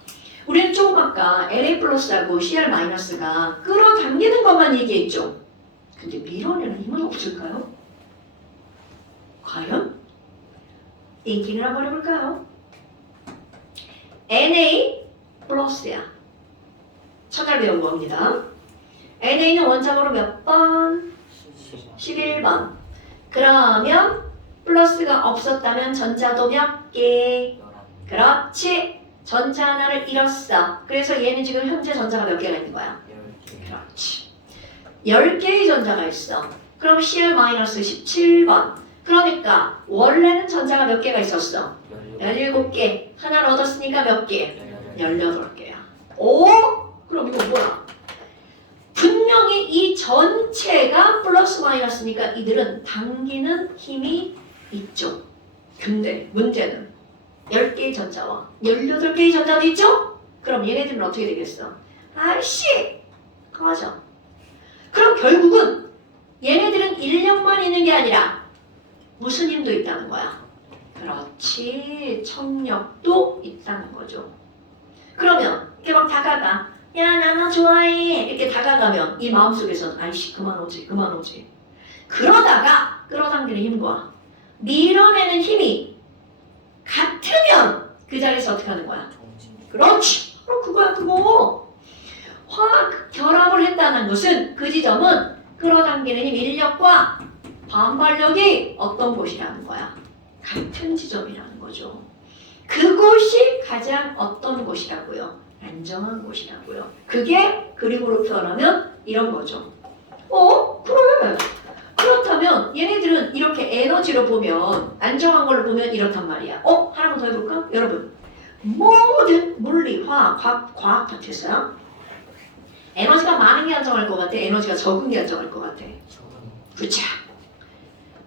우리는 조금 아까 Na 플러스하고 Cl 마이너스가 끌어당기는 것만 얘기했죠. 근데 밀어내는 힘은 없을까요? 과연? 띵킹을 한번 해볼까요? Na 플러스야. 첫날 배운 겁니다. NA는 원점으로 몇 번? 11번. 그러면 플러스가 없었다면 전자도 몇 개? 그렇지. 전자 하나를 잃었어. 그래서 얘는 지금 현재 전자가 몇 개가 있는 거야? 그렇지. 10개의 전자가 있어. 그럼 Cl-17번. 그러니까 원래는 전자가 몇 개가 있었어? 17개. 하나를 얻었으니까 몇 개? 18개야. 오? 그럼 이거 뭐야? 분명히 이 전체가 플러스 마이너스니까 이들은 당기는 힘이 있죠. 근데 문제는 10개의 전자와 18개의 전자도 있죠? 그럼 얘네들은 어떻게 되겠어? 아이씨! 꺼져. 그럼 결국은 얘네들은 인력만 있는 게 아니라 무슨 힘도 있다는 거야? 그렇지. 청력도 있다는 거죠. 그러면 이렇게 막 다가가. 야, 나 너 좋아해. 이렇게 다가가면 이 마음속에서는 아이씨 그만 오지. 그러다가 끌어당기는 힘과 밀어내는 힘이 같으면 그 자리에서 어떻게 하는 거야? 그렇지. 그거야 그거. 화학 결합을 했다는 것은 그 지점은 끌어당기는 힘 인력과 반발력이 어떤 곳이라는 거야? 같은 지점이라는 거죠. 그곳이 가장 어떤 곳이라고요? 안정한 곳이라고요. 그게 그림으로 표현하면 이런 거죠. 그래. 그렇다면 얘네들은 이렇게 에너지로 보면 안정한 걸로 보면 이렇단 말이야. 하나만 더 해볼까? 여러분 모든 물리, 화학 파트에서요. 에너지가 많은 게 안정할 것 같아? 에너지가 적은 게 안정할 것 같아? 그쵸.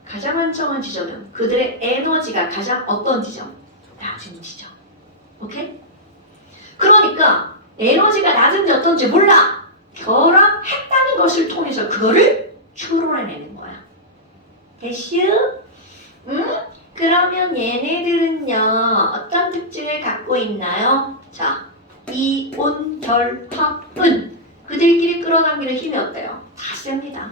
가장 안정한 지점은 그들의 에너지가 가장 어떤 지점? 낮은 지점. 오케이? 그러니까 에너지가 낮은지 어떤지 몰라. 결합했다는 것을 통해서 그거를 추론해내는 거야. 됐슈? 그러면 얘네들은요 어떤 특징을 갖고 있나요? 자, 이온, 결합은 그들끼리 끌어당기는 힘이 어때요? 다 셉니다.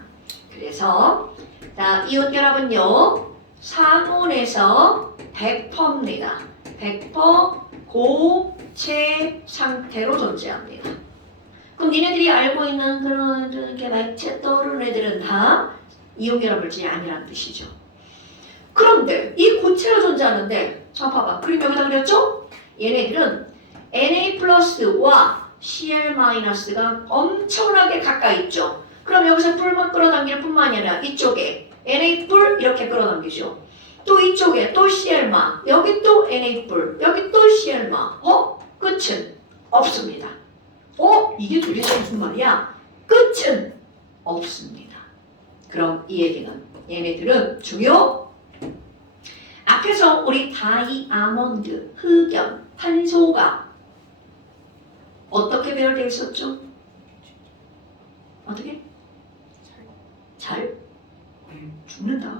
그래서 자, 이온 결합은요 상온에서 100%입니다. 100% 고체 상태로 존재합니다. 그럼 니네들이 알고 있는 그런 이렇게 맥체 떠오르는 애들은 다 이온 결합 물질이 아니라는 뜻이죠. 그런데 이 고체로 존재하는데 자 봐봐 그림 여기다 그렸죠? 얘네들은 Na+와 Cl-가 엄청나게 가까이 있죠. 그럼 여기서 뿔만 끌어당기는 뿐만이 아니라 이쪽에 Na+ 이렇게 끌어당기죠. 또 이쪽에 또 Cl-, 여기 또 Na+, 여기 또 Cl-. 끝은 없습니다. 이게 도대체 무슨 말이야? 끝은 없습니다. 그럼 이 얘기는 얘네들은 중요 앞에서 우리 다이아몬드, 흑연, 탄소가 어떻게 배열되어 있었죠? 어떻게? 잘? 죽는다.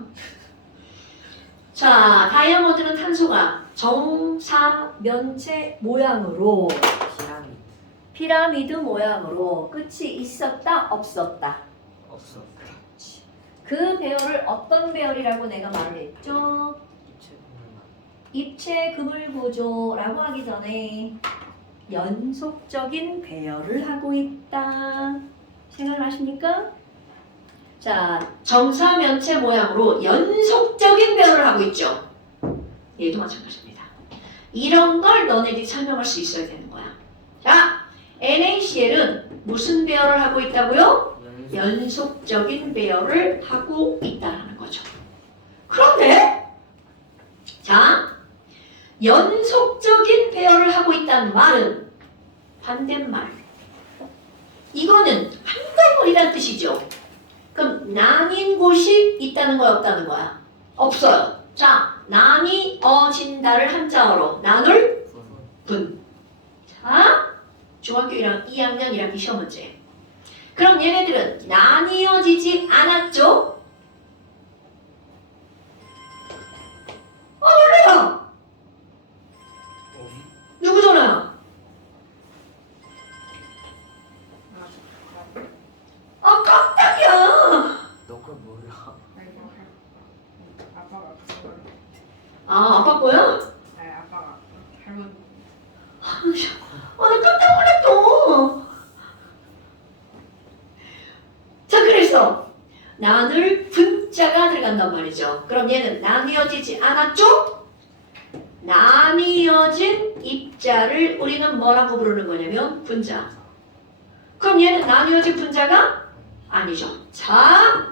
자, 다이아몬드는 탄소가 정사면체 모양으로 피라미드. 피라미드 모양으로 끝이 있었다, 없었다. 없어. 그 배열을 어떤 배열이라고 내가 말을 했죠? 입체 그물만. 입체 그물 구조라고 하기 전에 연속적인 배열을 하고 있다. 생각나십니까? 자, 정사면체 모양으로 연속적인 배열을 하고 있죠. 얘도 마찬가지입니다. 이런 걸 너네들이 설명할 수 있어야 되는 거야. 자, NaCl은 무슨 배열을 하고 있다고요? 연속적인 배열을 하고 있다는 거죠. 그런데 자, 연속적인 배열을 하고 있다는 말은 반대말. 이거는 한꺼번이라는 뜻이죠. 그럼 나뉜 곳이 있다는 거야, 없다는 거야? 없어요. 자, 나뉘어진다를 한자어로 나눌 분. 자, 중학교 2학년 1학기 시험 문제. 그럼 얘네들은 나뉘어지지 않았죠? 몰라요. 누구 전화야? 깜짝이야. 너 그걸 몰라. 아빠가 그거 아빠 거야? 아니 아빠가 잘못 나 깜짝 놀랐어. 자, 그래서 나눌 분자가 들어간단 말이죠. 그럼 얘는 나뉘어지지 않았죠? 나뉘어진 입자를 우리는 뭐라고 부르는 거냐면 분자. 그럼 얘는 나뉘어진 분자가 아니죠. 자,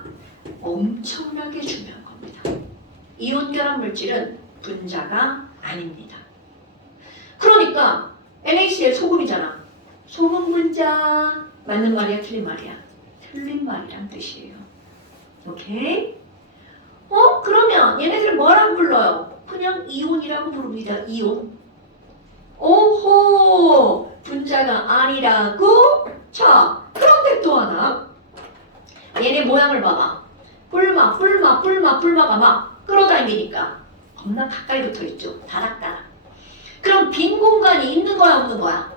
엄청나게 중요한 겁니다. 이온 결합 물질은 분자가 아닙니다. 그러니까 NaCl 소금이잖아. 소금 분자 맞는 말이야, 틀린 말이야? 틀린 말이란 뜻이에요. 오케이? 그러면 얘네들 뭐라고 불러요? 그냥 이온이라고 부릅니다. 이온. 오호! 분자가 아니라고? 자, 그런데 또 하나. 얘네 모양을 봐봐. 뿔마가 막 끌어당기니까 겁나 가까이 붙어있죠. 다락다락. 그럼 빈 공간이 있는 거야, 없는 거야?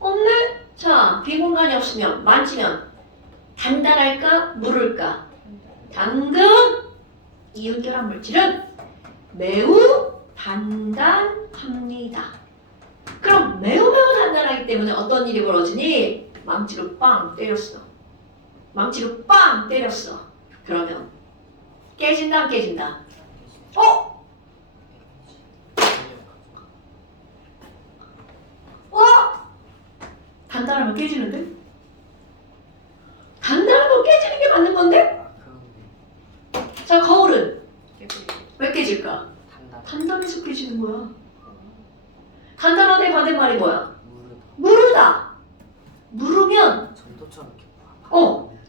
없네? 자, 빈 공간이 없으면 만지면 단단할까? 무를까? 당근 이온 결합 물질은 매우 단단합니다. 그럼 매우 단단하기 때문에 어떤 일이 벌어지니? 망치로 빵 때렸어. 망치로 빵 때렸어. 그러면 깨진다, 안 깨진다? 단단하면 깨지는데? 단단하면 깨지는 게 맞는 건데? 그런데 자, 거울은 깨끗이 왜 깨질까? 단단. 단단해서 깨지는 거야. 단단하다의 반대말이 뭐야? 무르다. 무르다. 무르면 전도처럼 이렇게.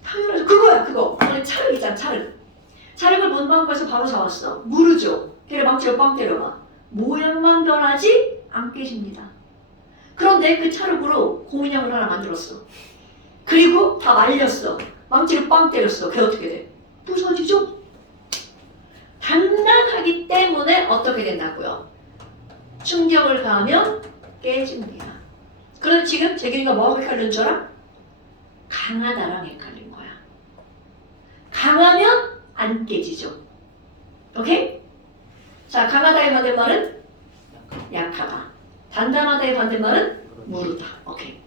당연하죠. 그거야, 그거. 오늘 찰흙 있잖아, 찰흙. 찰흙을 문방구에서 바로 사왔어. 무르죠. 걔를 망치로 빵 때려봐. 모양만 변하지 안 깨집니다. 그런데 그 찰흙으로 곰인형을 하나 만들었어. 그리고 다 말렸어. 망치로 빵 때렸어. 그게 어떻게 돼? 부서지죠? 단단하게 단단하기 때문에 어떻게 된다고요? 충격을 가하면 깨집니다. 그럼 지금 재균이가 뭐하고 헷갈린 줄 알아? 강하다랑 헷갈린 거야. 강하면 안 깨지죠. 오케이? 자, 강하다의 반대말은 약하다. 단단하다의 반대말은 무르다. 오케이.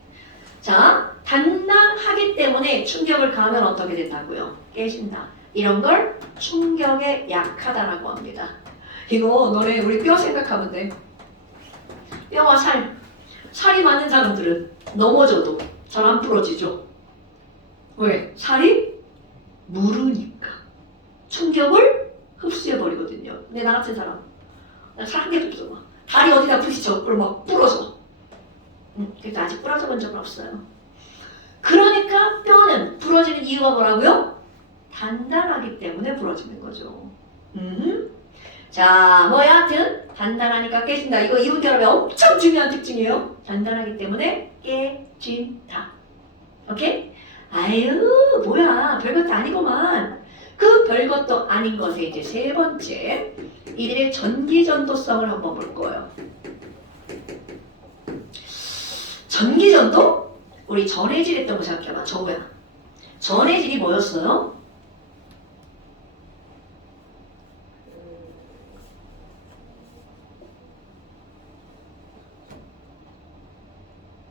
자, 단단하기 때문에 충격을 가하면 어떻게 된다고요? 깨진다. 이런 걸 충격에 약하다라고 합니다. 이거 너네 우리 뼈 생각하면 돼. 뼈와 살이 많은 사람들은 넘어져도 잘 안 부러지죠. 왜? 살이 무르니까 충격을 흡수해버리거든요. 근데 나 같은 사람 살 한 개도 없어. 다리 어디다 부딪혀 그럼 막 부러져. 그래도 아직 부러져 본 적은 없어요. 그러니까 뼈는 부러지는 이유가 뭐라고요? 단단하기 때문에 부러지는 거죠. 자, 뭐야? 하여튼 단단하니까 깨진다. 이거 이온결합의 엄청 중요한 특징이에요. 단단하기 때문에 깨진다. 오케이? 아유, 뭐야? 별것도 아니구만. 그 별것도 아닌 것에 이제 세 번째, 이들의 전기전도성을 한번 볼 거예요. 전기전도? 우리 전해질 했던 거 생각해봐. 저거야. 전해질이 뭐였어요?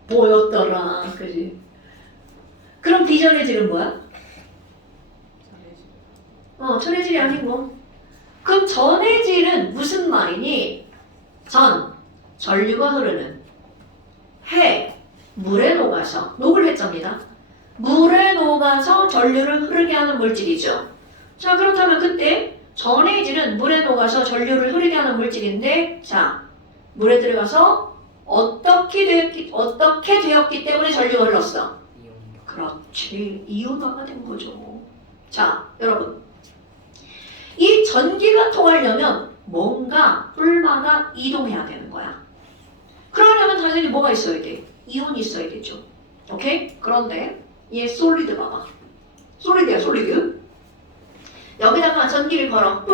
뭐였더라, 그지? 그럼 비전해질은 뭐야? 전해질이 아니고. 그럼 전해질은 무슨 말이니? 전류가 흐르는. 물에 녹아서, 녹을 해자입니다. 물에 녹아서 전류를 흐르게 하는 물질이죠. 자, 그렇다면 그때 전해질은 물에 녹아서 전류를 흐르게 하는 물질인데, 자, 물에 들어가서 어떻게 되었기 때문에 전류가 흘렀어? 그렇지, 이온화가 된 거죠. 자, 여러분, 이 전기가 통하려면 뭔가 뿔마가 이동해야 되는 거야. 그러려면 당연히 뭐가 있어야 돼? 이온이 있어야 되죠. 오케이? 그런데 얘 솔리드 봐봐. 솔리드야, 솔리드. 여기다가 전기를 걸어.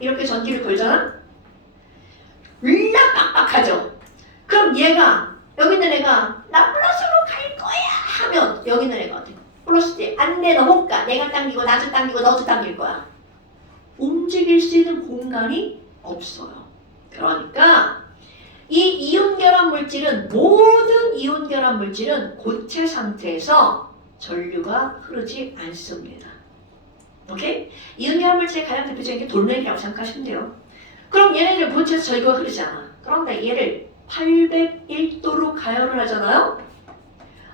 이렇게 전기를 걸잖아? 빡빡하죠? 그럼 얘가, 여기 있는 애가 나 플러스로 갈 거야 하면 여기 있는 애가 어때? 플러스 때 안 돼, 너 못 가. 내가 당기고 나도 당기고 너도 당길 거야. 움직일 수 있는 공간이 없어요. 그러니까 이 이온 결합 물질은, 모든 이온 결합 물질은 고체 상태에서 전류가 흐르지 않습니다. 오케이? 이온 결합 물질의 가장 대표적인 게 돌멩이라고 생각하시면 돼요. 그럼 얘네들 고체에서 전류가 흐르지 않아. 그런데 얘를 801도로 가열을 하잖아요?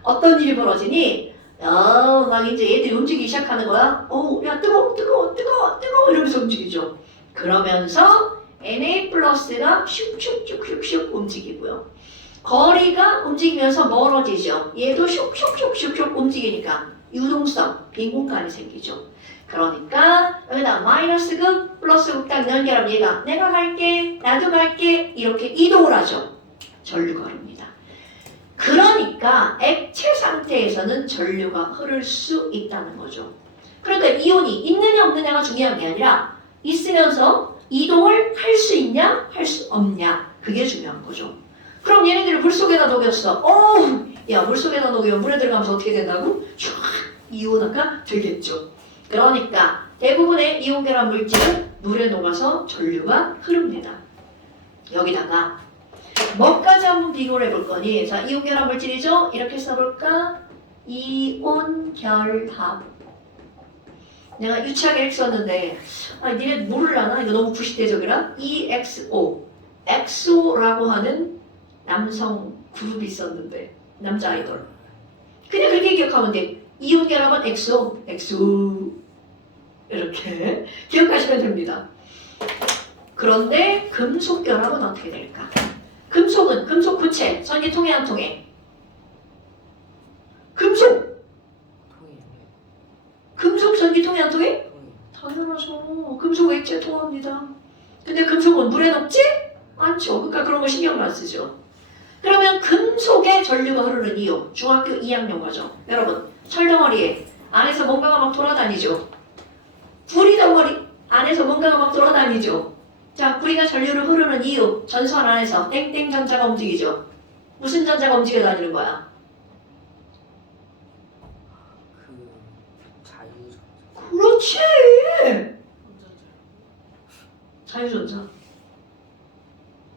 어떤 일이 벌어지니? 막 이제 얘들이 움직이기 시작하는 거야. 야, 뜨거워 이러면서 움직이죠. 그러면서 Na 플러스가 슉슉슉슉슉 움직이고요. 거리가 움직이면서 멀어지죠. 얘도 슉슉슉슉슉 움직이니까 유동성, 빈 공간이 생기죠. 그러니까 여기다 마이너스 극, 플러스 극 딱 연결하면 얘가 내가 갈게, 나도 갈게 이렇게 이동을 하죠. 전류가 흐릅니다. 그러니까 액체 상태에서는 전류가 흐를 수 있다는 거죠. 그러니까 이온이 있느냐 없느냐가 중요한 게 아니라 있으면서 이동을 할 수 있냐 할 수 없냐, 그게 중요한 거죠. 그럼 얘네들을 물속에다 녹였어. 야, 물속에다 녹이면 물에 들어가면서 어떻게 된다고? 쫙 이온화가 되겠죠. 그러니까 대부분의 이온 결합 물질은 물에 녹아서 전류가 흐릅니다. 여기다가 뭐까지 한번 비교를 해볼 거니? 자, 이온 결합 물질이죠? 이렇게 써볼까? 이온 결합. 내가 유치하게 이렇게 썼는데, 니네 모르려나? 이거 너무 구시대적이라? EXO. 엑소라고 하는 남성 그룹이 있었는데, 남자 아이돌. 그냥 그렇게 기억하면 돼. 이온 결합은 엑소. 이렇게 기억하시면 됩니다. 그런데 금속 결합은 어떻게 될까? 금속은 금속 구체, 전기 통해 안 통해? 금속 전기 통해 안 통해? 당연하죠. 금속 액체 통합니다. 근데 금속은 물에 녹지 않죠. 그러니까 그런 거 신경을 안 쓰죠. 그러면 금속에 전류가 흐르는 이유, 중학교 2학년 과정. 여러분, 철덩어리에 안에서 뭔가가 막 돌아다니죠. 구리 덩어리, 안에서 뭔가가 막 돌아다니죠. 자, 구리가 전류를 흐르는 이유, 전선 안에서 땡땡 전자가 움직이죠. 무슨 전자가 움직여 다니는 거야? 그 자유전. 그렇지! 자유전자.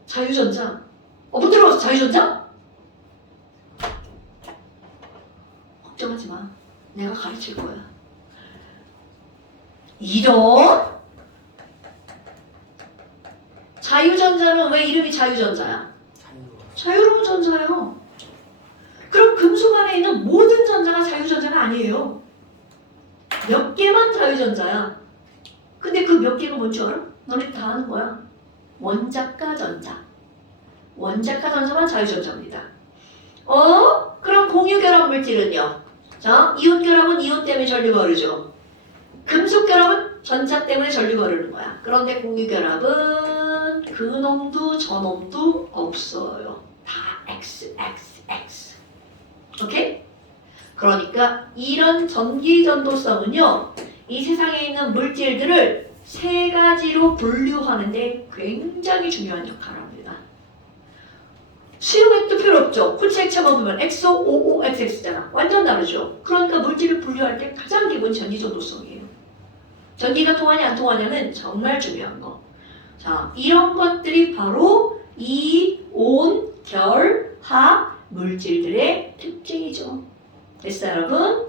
자유전자. 못 들어봤어, 자유전자? 걱정하지 마. 내가 가르칠 거야. 이런 자유전자는 왜 이름이 자유전자야? 자유로워. 자유로운 전자예요. 그럼 금속 안에 있는 모든 전자가 자유전자가 아니에요. 몇 개만 자유전자야. 근데 그 몇 개가 뭔지 알아? 너네 다 아는 거야. 원자가 전자. 원자가 전자만 자유전자입니다. 그럼 공유결합 물질은요? 자, 이온 결합은 이온 때문에 전류가 흐르죠. 금속 결합은 전자 때문에 전류가 흐르는 거야. 그런데 공유결합은 그 놈도 저 놈도 없어요. 다 X, X, X. 오케이? 그러니까 이런 전기 전도성은요, 이 세상에 있는 물질들을 세 가지로 분류하는데 굉장히 중요한 역할을 합니다. 수용액도 필요 없죠. 코치 액체 먹으면 XOOXX잖아. 완전 다르죠. 그러니까 물질을 분류할 때 가장 기본 전기 전도성이에요. 전기가 통하냐 안 통하냐는 정말 중요한 거. 자, 이런 것들이 바로 이온, 결, 합 물질들의 특징이죠. 됐어요, 여러분?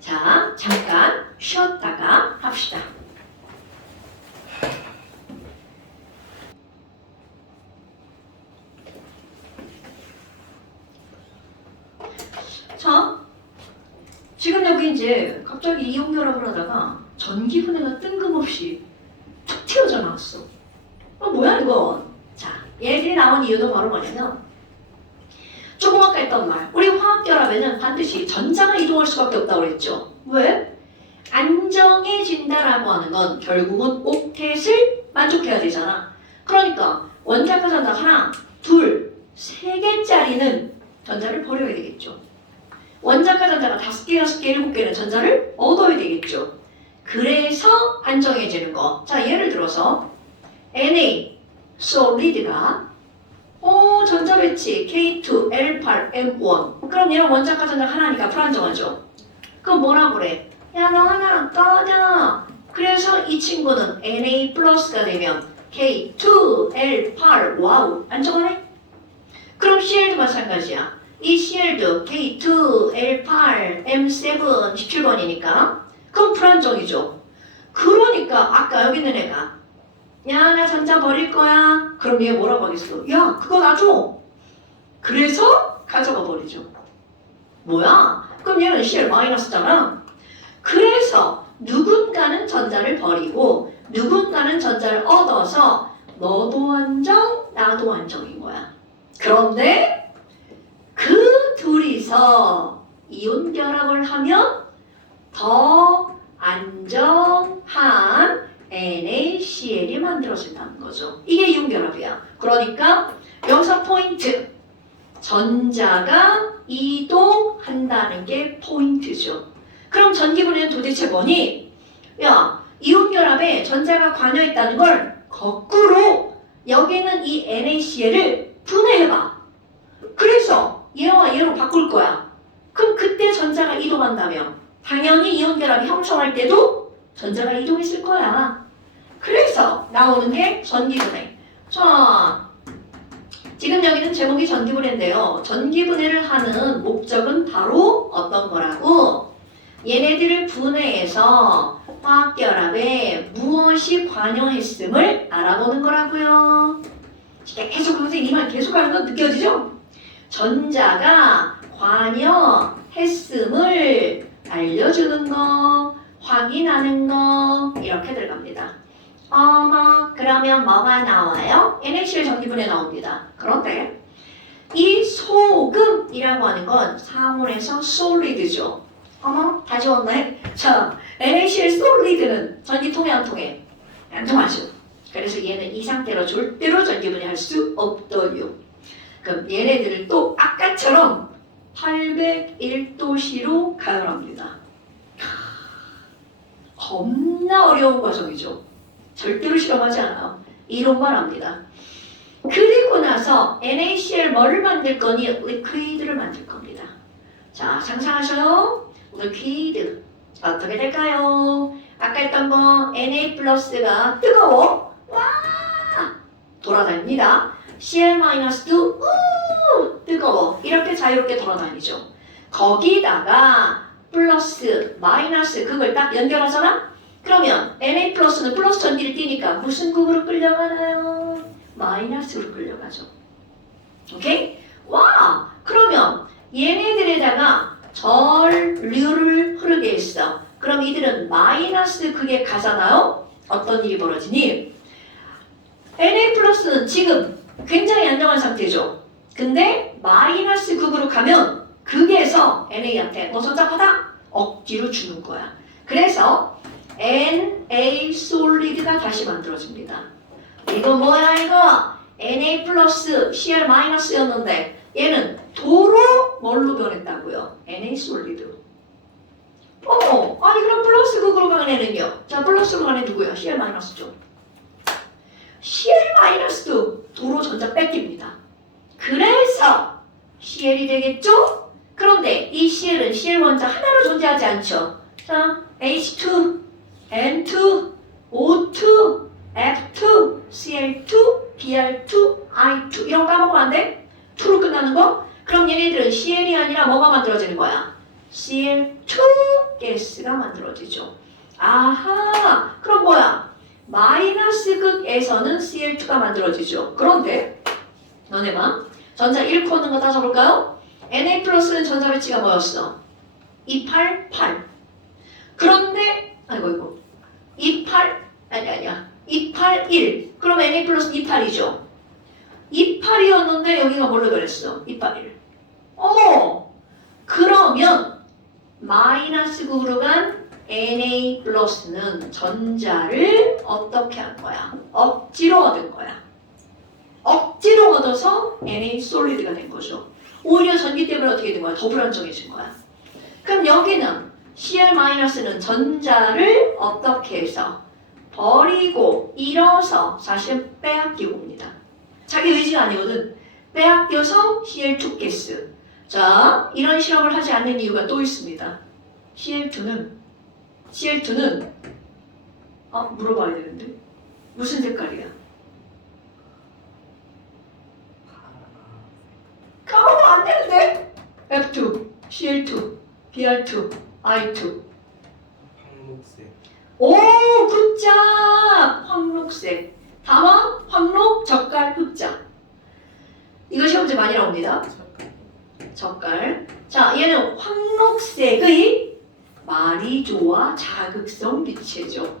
자, 잠깐 쉬었다가 합시다. 자, 지금 여기 이제 갑자기 이온 결합을 하다가 전기분해가 뜬금없이 툭 튀어져 나왔어. 뭐야 이거? 자, 얘들이 나온 이유도 바로 뭐냐면 조금 아까 했던 말, 우리 화학결합에는 반드시 전자가 이동할 수밖에 없다고 그랬죠. 왜? 안정해진다라고 하는 건 결국은 옥텟을 만족해야 되잖아. 그러니까 원자가 전자 하나, 둘, 세 개짜리는 전자를 버려야 되겠죠. 원자가 전자가 5개, 6개, 7개는 전자를 얻어야 되겠죠. 그래서 안정해지는 거. 자, 예를 들어서 Na, solid가 전자 배치 K2, L8, M1. 그럼 얘는 원자가 전자 하나니까 불안정하죠. 그럼 뭐라고 그래? 야, 너 하나 꺼져. 그래서 이 친구는 Na 플러스가 되면 K2, L8, 와우, 안정하네? 그럼 Cl도 마찬가지야. 이 Cl도 K2, L8, M7, 17번이니까 그럼 불안정이죠. 그러니까 아까 여기 있는 애가 야, 나 전자 버릴 거야. 그럼 얘 뭐라고 하겠어? 야, 그거 놔줘. 그래서 가져가 버리죠. 뭐야? 그럼 얘는 Cl 마이너스잖아. 그래서 누군가는 전자를 버리고 누군가는 전자를 얻어서 너도 안정, 나도 안정인 거야. 그런데 그 둘이서 이온 결합을 하면 더 안정한 NaCl이 만들어진다는 거죠. 이게 이온 결합이야. 그러니까 여기서 포인트. 전자가 이동한다는 게 포인트죠. 그럼 전기분해는 도대체 뭐니? 야, 이온 결합에 전자가 관여했다는 걸 거꾸로 여기는 이 NaCl을 분해해봐. 그래서 얘와 얘로 바꿀 거야. 그럼 그때 전자가 이동한다면 당연히 이온 결합이 형성할 때도 전자가 이동했을 거야. 그래서 나오는 게 전기분해. 자, 지금 여기는 제목이 전기분해인데요. 전기분해를 하는 목적은 바로 어떤 거라고? 얘네들을 분해해서 화학결합에 무엇이 관여했음을 알아보는 거라고요. 계속 선생님 이 말 계속하는 건 느껴지죠? 전자가 관여했음을 알려주는 거, 확인하는 거 이렇게 들어갑니다. 그러면 뭐가 나와요? NaCl 전기분해 나옵니다. 그런데 이 소금이라고 하는 건 사물에서 솔리드죠. 다시 왔네. 자, NaCl 솔리드는 전기 통해 안 통해? 안 통하죠. 그래서 얘는 이 상태로 절대로 전기분해 할 수 없어요. 그럼 얘네들을 또 아까처럼 801도씨로 가열합니다. 겁나 어려운 과정이죠. 절대로 실험하지 않아요. 이론만 합니다. 그리고 나서 NaCl 뭐를 만들 거니? 리퀴드를 만들 겁니다. 자, 상상하셔요. 리퀴드 어떻게 될까요? 아까 했던 거 Na 플러스가 뜨거워 와 돌아다닙니다. Cl-도 뜨거워 이렇게 자유롭게 돌아다니죠. 거기다가 플러스 마이너스 그걸 딱 연결하잖아? 그러면 Na 플러스는 플러스 전기를 띠니까 무슨 극으로 끌려가나요? 마이너스로 끌려가죠. 오케이? 와! 그러면 얘네들에다가 전류를 흐르게 했어. 그럼 이들은 마이너스 극에 가잖아요? 어떤 일이 벌어지니? Na 플러스는 지금 굉장히 안정한 상태죠. 근데 마이너스 극으로 가면 극에서 Na한테 너 전자파다? 억지로 주는 거야. 그래서 Na 솔리드가 다시 만들어집니다. 이거 뭐야 이거? Na 플러스 Cl 마이너스였는데 얘는 도로 뭘로 변했다고요? Na 솔리드. 아니 그럼 플러스 극으로 가는 애는요? 자 플러스로 가는 애 누구야? Cl 마이너스죠. Cl 마이너스도 도로 전자 뺏깁니다. 그래서 Cl이 되겠죠? 그런데 이 Cl은 Cl 원자 하나로 존재하지 않죠. 자 H2, N2, O2, F2, Cl2, Br2, I2 이런 거 까먹으면 안 돼? 2로 끝나는 거? 그럼 얘네들은 Cl이 아니라 뭐가 만들어지는 거야? Cl2 가스가 만들어지죠. 아하 그럼 뭐야? 마이너스 극에서는 Cl2가 만들어지죠. 그런데 너네만 전자 1코 넣는 거 따져볼까요? Na 플러스는 전자 배치가 뭐였어? 288 그런데 아이고 28 아니야 281 그럼 Na 플러스 28이죠. 28이었는데 여기가 뭘로 변했어? 281 어머 그러면 마이너스 극으로 간 Na 플러스는 전자를 어떻게 한 거야? 억지로 얻은 거야. 억지로 얻어서 Na 솔리드가 된 거죠. 오히려 전기 때문에 어떻게 된 거야? 더 불안정해진 거야. 그럼 여기는 Cl 마이너스는 전자를 어떻게 해서 버리고 잃어서 사실은 빼앗기고 옵니다. 자기 의지가 아니거든. 빼앗겨서 Cl2 가스. 자, 이런 실험을 하지 않는 이유가 또 있습니다. Cl2는 물어봐야 되는데 무슨 색깔이야? 까먹으면 안 되는데? F2, Cl2, Br2, I2. 황록색. 오, 굿잡! 황록색. 다만 황록, 젓갈, 흑자. 이거 시험 문제 많이 나옵니다. 젓갈. 자, 얘는 황록색의 말이 좋아 자극성 기체죠.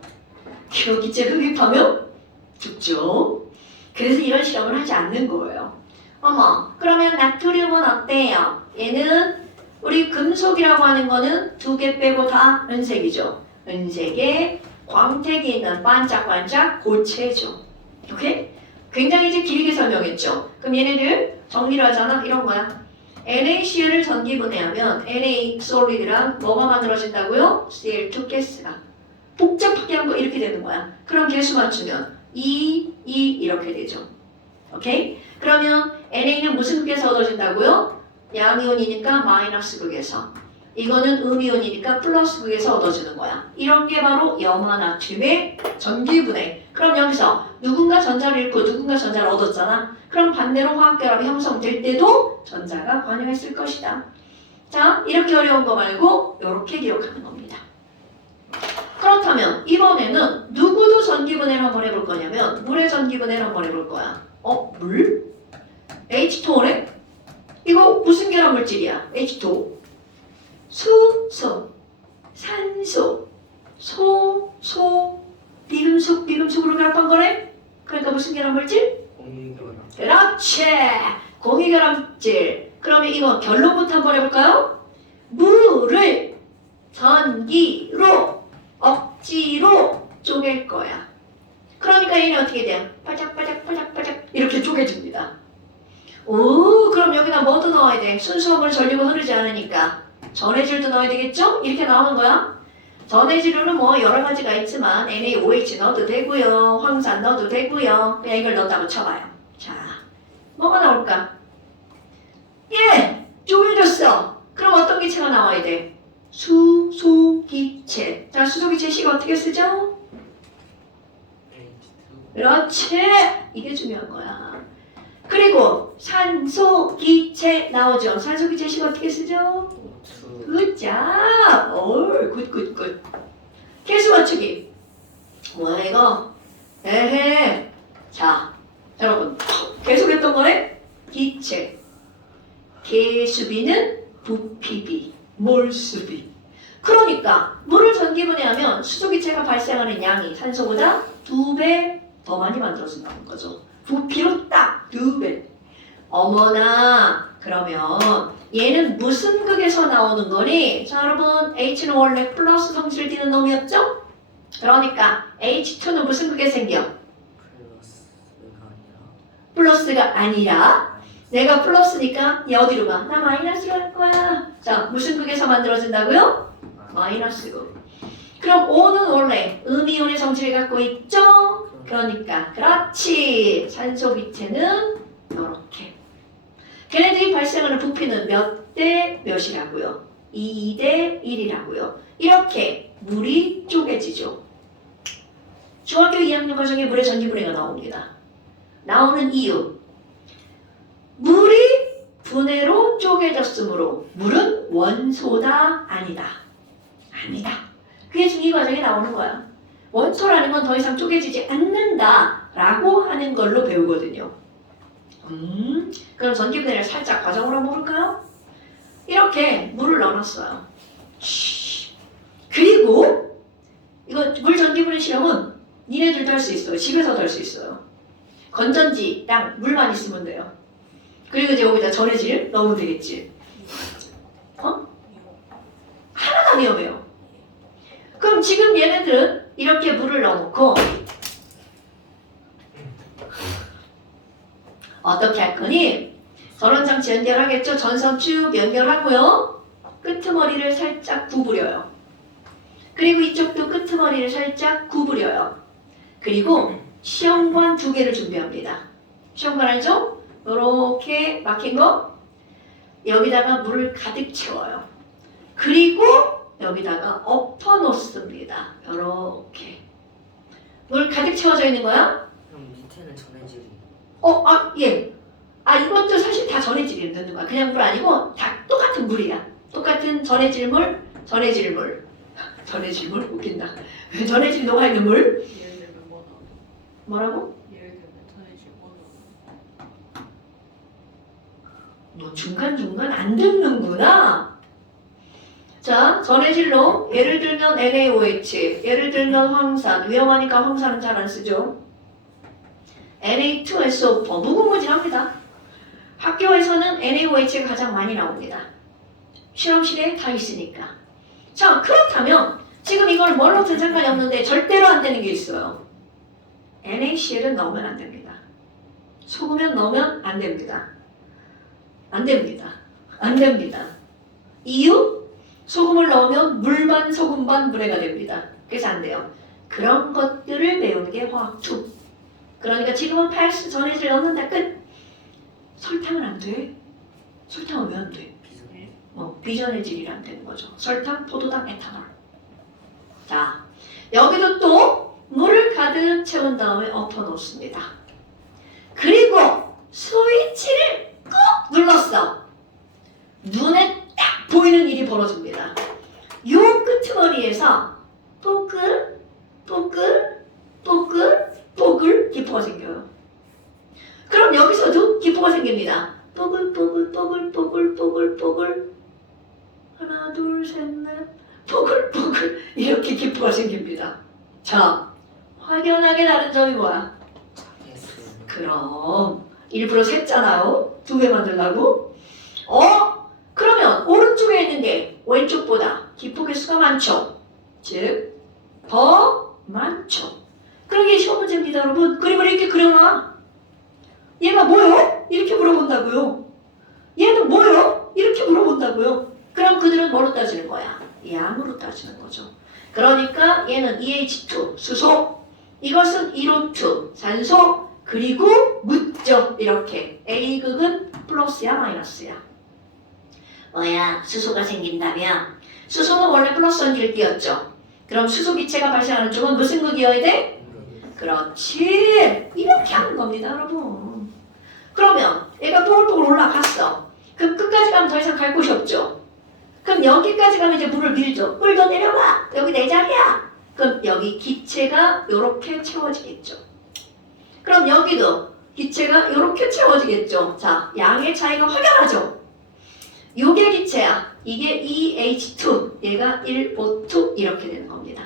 기체 흡입하면 죽죠. 그래서 이런 실험을 하지 않는 거예요. 어머, 그러면 나트륨은 어때요? 얘는 우리 금속이라고 하는 거는 2개 빼고 다 은색이죠. 은색에 광택이 있는 반짝반짝 고체죠. 오케이? 굉장히 이제 길게 설명했죠. 그럼 얘네들 정리를 하잖아. 이런 거야. NaCl을 전기분해하면 Na 솔리드랑 뭐가 만들어진다고요? Cl2 가스가. 복잡하게 한 거 이렇게 되는 거야. 그럼 개수 맞추면 2, 2 이렇게 되죠. 오케이? 그러면 Na는 무슨 극에서 얻어진다고요? 양이온이니까 마이너스 극에서. 이거는 음이온이니까 플러스 극에서 얻어지는 거야. 이런 게 바로 염화나트륨의 전기분해. 그럼 여기서 누군가 전자를 잃고 누군가 전자를 얻었잖아. 그럼 반대로 화학결합이 형성될 때도 전자가 관여했을 것이다. 자, 이렇게 어려운 거 말고 이렇게 기억하는 겁니다. 그렇다면 이번에는 누구도 전기분해를 한번 해볼 거냐면 물의 전기분해를 한번 해볼 거야. 물? H2O래? 이거 무슨 결합 물질이야? H2O. 수소, 산소, 비금속으로 결합한 거래? 그러니까 무슨 결합 물질? 공유결합. 그렇지! 공유결합 물질. 그러면 이거 결론부터 한번 해볼까요? 물을 전기로 억지로 쪼갤 거야. 그러니까 얘는 어떻게 돼요? 바짝바짝 이렇게 쪼개집니다. 오, 그럼 여기다 뭐도 넣어야 돼? 순수함을 전류가 흐르지 않으니까 전해질도 넣어야 되겠죠? 이렇게 나오는 거야. 전해질로는 뭐 여러 가지가 있지만 NaOH 넣어도 되고요. 황산 넣어도 되고요. 그냥 이걸 넣었다고 쳐봐요. 자, 뭐가 나올까? 예! 쪼개졌어. 그럼 어떤 기체가 나와야 돼? 수소기체. 자, 수소기체 식 어떻게 쓰죠? H2 그렇지. 이게 중요한 거야. 그리고 산소기체 나오죠. 산소기체 식 어떻게 쓰죠? O2 굿잡! 올, 굿. 개수 맞추기. 뭐야 이거? 에헤. 자, 여러분 계속했던 거네? 기체. 개수비는 부피비, 몰수비. 그러니까 물을 전기분해하면 수소기체가 발생하는 양이 산소보다 2배 더 많이 만들어진다는 거죠. 부피로 딱 2배. 어머나, 그러면 얘는 무슨 극에서 나오는 거니? 자, 여러분 H는 원래 플러스 성질을 띠는 놈이었죠? 그러니까 H2는 무슨 극에 생겨? 플러스가 아니라 플러스가 아니라 내가 플러스니까 얘 어디로 가? 나 마이너스로 갈 거야. 자, 무슨 극에서 만들어진다고요? 마이너스 극. 그럼 O는 원래 음이온의 성질을 갖고 있죠? 그러니까 그렇지. 산소 기체는 이렇게. 걔네들이 발생하는 부피는 몇 대 몇이라고요? 2대 1이라고요. 이렇게 물이 쪼개지죠. 중학교 2학년 과정에 물의 전기분해가 나옵니다. 나오는 이유. 물이 분해로 쪼개졌으므로 물은 원소다 아니다. 아니다. 그게 중2 과정에 나오는 거야. 원소라는 건 더 이상 쪼개지지 않는다 라고 하는 걸로 배우거든요. 그럼 전기분해를 살짝 과정으로 한번 볼까요? 이렇게 물을 넣어놨어요. 그리고 이거 물 전기분해 실험은 니네들도 할 수 있어요. 집에서도 할 수 있어요. 건전지 딱 물만 있으면 돼요. 그리고 이제 여기다 전해질 넣으면 되겠지. 어? 하나도 안 위험해요. 그럼 지금 얘네들은 이렇게 물을 넣어놓고 어떻게 할 거니? 전원장치 연결하겠죠? 전선 쭉 연결하고요. 끄트머리를 살짝 구부려요. 그리고 이쪽도 끄트머리를 살짝 구부려요. 그리고 시험관 2개를 준비합니다. 시험관 알죠? 이렇게 막힌 거 여기다가 물을 가득 채워요. 그리고 여기다가 엎어 놓습니다. 이렇게 물 가득 채워져 있는 거야? 그럼 밑에는 전해질이 예. 이것도 사실 다 전해질이 넣는 거야. 그냥 물 아니고 다 똑같은 물이야. 똑같은 전해질물 웃긴다. 전해질 녹아있는 물. 예를 들면 뭐다. 뭐라고? 예를 들면 전해질 뭐다. 너 중간중간 안 듣는구나. 자, 전해질로 예를 들면 NaOH, 예를 들면 황산. 위험하니까 황산은 잘 안 쓰죠. Na2SO4 무궁무진합니다. 학교에서는 NaOH가 가장 많이 나옵니다. 실험실에 다 있으니까. 자, 그렇다면 지금 이걸 뭘 넣든 상관이 없는데 절대로 안 되는 게 있어요. NaCl은 넣으면 안 됩니다. 소금면 넣으면 안 됩니다. 안 됩니다. 안 됩니다. 이유? 소금을 넣으면 물 반 소금 반 물회가 됩니다. 그래서 안 돼요. 그런 것들을 배우는 게 화학2. 그러니까 지금은 패스 전해질 넣는다 끝. 설탕은 안 돼. 설탕은 왜 안 돼? 비전해질이란 되는 거죠. 설탕, 포도당, 에탄올. 자, 여기도 또 물을 가득 채운 다음에 엎어 놓습니다. 그리고 스위치를 꾹 눌렀어. 눈에 딱 보이는 일이 벌어집니다. 요 끄트머리에서 뽀글, 뽀글, 뽀글, 뽀글 기포가 생겨요. 그럼 여기서도 기포가 생깁니다. 뽀글, 뽀글, 뽀글, 뽀글, 뽀글, 뽀글. 하나, 둘, 셋, 넷. 뽀글, 뽀글. 이렇게 기포가 생깁니다. 자, 확연하게 다른 점이 뭐야? 작겠어요. 그럼 일부러 샜잖아요. 2배 만들라고. 그러면 오른쪽에 있는 게 왼쪽보다 기포 개수가 많죠. 즉, 더 많죠. 그럼 이게 시험 문제입니다, 여러분. 그림을 이렇게 그려놔. 얘가 뭐요? 이렇게 물어본다고요. 얘는 뭐요? 이렇게 물어본다고요. 그럼 그들은 뭐로 따지는 거야? 양으로 따지는 거죠. 그러니까 얘는 EH2 수소, 이것은 이로투 산소, 그리고 묻죠. 이렇게 A극은 플러스야 마이너스야? 뭐야 수소가 생긴다면 수소는 원래 플러스 전기를 그럼 수소 기체가 발생하는 쪽은 무슨 극이어야 돼? 그렇지. 이렇게 하는 겁니다 여러분. 그러면 얘가 뽀글뽀글 올라갔어. 그럼 끝까지 가면 더 이상 갈 곳이 없죠. 그럼 여기까지 가면 이제 물을 밀죠. 물 더 내려가. 여기 내 자리야. 그럼 여기 기체가 이렇게 채워지겠죠. 그럼 여기도 기체가 이렇게 채워지겠죠. 자, 양의 차이가 확연하죠. 요게 기체야. 이게 EH2. 얘가 1O2 이렇게 되는 겁니다.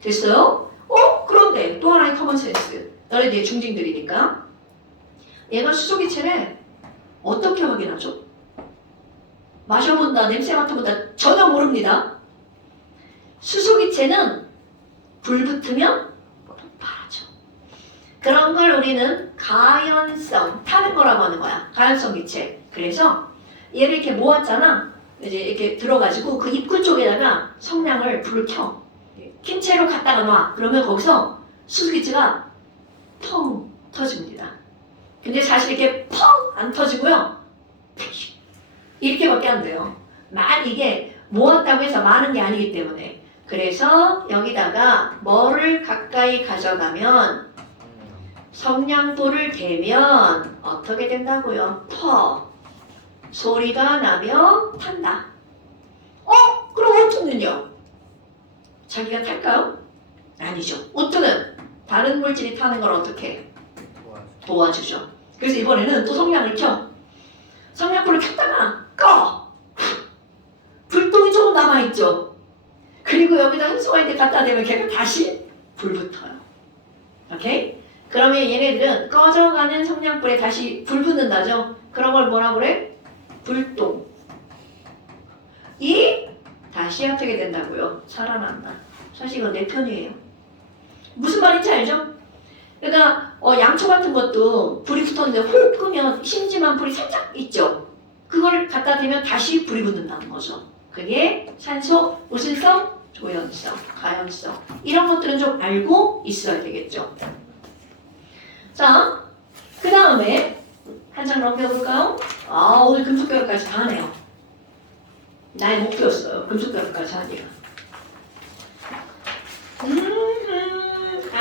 됐어요? 그런데 또 하나의 커먼 센스. 너네들이 중딩들이니까. 얘가 수소 기체를 어떻게 확인하죠? 마셔본다, 냄새 맡아본다 전혀 모릅니다. 수소 기체는 불 붙으면 폭발하죠. 그런 걸 우리는 가연성, 타는 거라고 하는 거야. 가연성 기체. 그래서 얘를 이렇게 모았잖아. 이제 이렇게 들어가지고 그 입구 쪽에다가 성냥을 불을 켜. 킨 채로 갖다가 놔. 그러면 거기서 수소 기체가 펑 터집니다. 근데 사실 이렇게 펑 안 터지고요. 이렇게밖에 안 돼요. 이게 모았다고 해서 많은 게 아니기 때문에. 그래서 여기다가 뭐를 가까이 가져가면 성냥불을 대면 어떻게 된다고요? 소리가 나며 탄다. 그럼 오트는요? 자기가 탈까요? 아니죠. 오트는 다른 물질이 타는 걸 어떻게 도와주죠. 그래서 이번에는 또 성냥을 켜. 성냥불을 켰다가 꺼. 불똥이 조금 남아있죠. 그리고 여기다 한수가인데 갖다 대면 걔가 다시 불 붙어요. 오케이? 그러면 얘네들은 꺼져가는 성냥불에 다시 불 붙는다죠. 그런 걸 뭐라 그래? 불똥. 이 다시 어떻게 된다고요? 살아난다. 사실 이건 내 편이에요. 무슨 말인지 알죠? 그러니까 양초 같은 것도 불이 붙었는데 홀 끄면 심지만 불이 살짝 있죠. 그걸 갖다 대면 다시 불이 붙는다는 거죠. 그게 산소, 무슨 성? 조연성, 가연성. 이런 것들은 좀 알고 있어야 되겠죠. 자, 그 다음에 한 장 넘겨볼까요? 오늘 금속결합까지 다 하네요. 나의 목표였어요. 금속결합까지 하기가.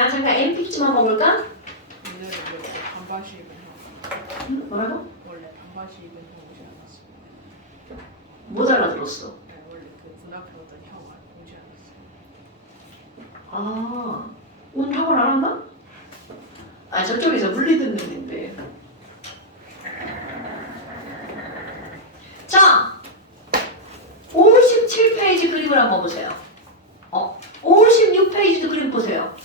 잠깐 MP 좀 한번 볼까? 오늘은 원래 반바지 입은 뭐라고? 원래 반바지 입은 형 오지 않았습니다. 못 알아들었어. 네, 원래 그 군앞에 오던 형 오지 않았어요. 오늘 학원 안 한다? 저쪽에서 물리 듣는 인데. 자, 57페이지 그림을 한번 보세요. 56페이지도 그림 보세요.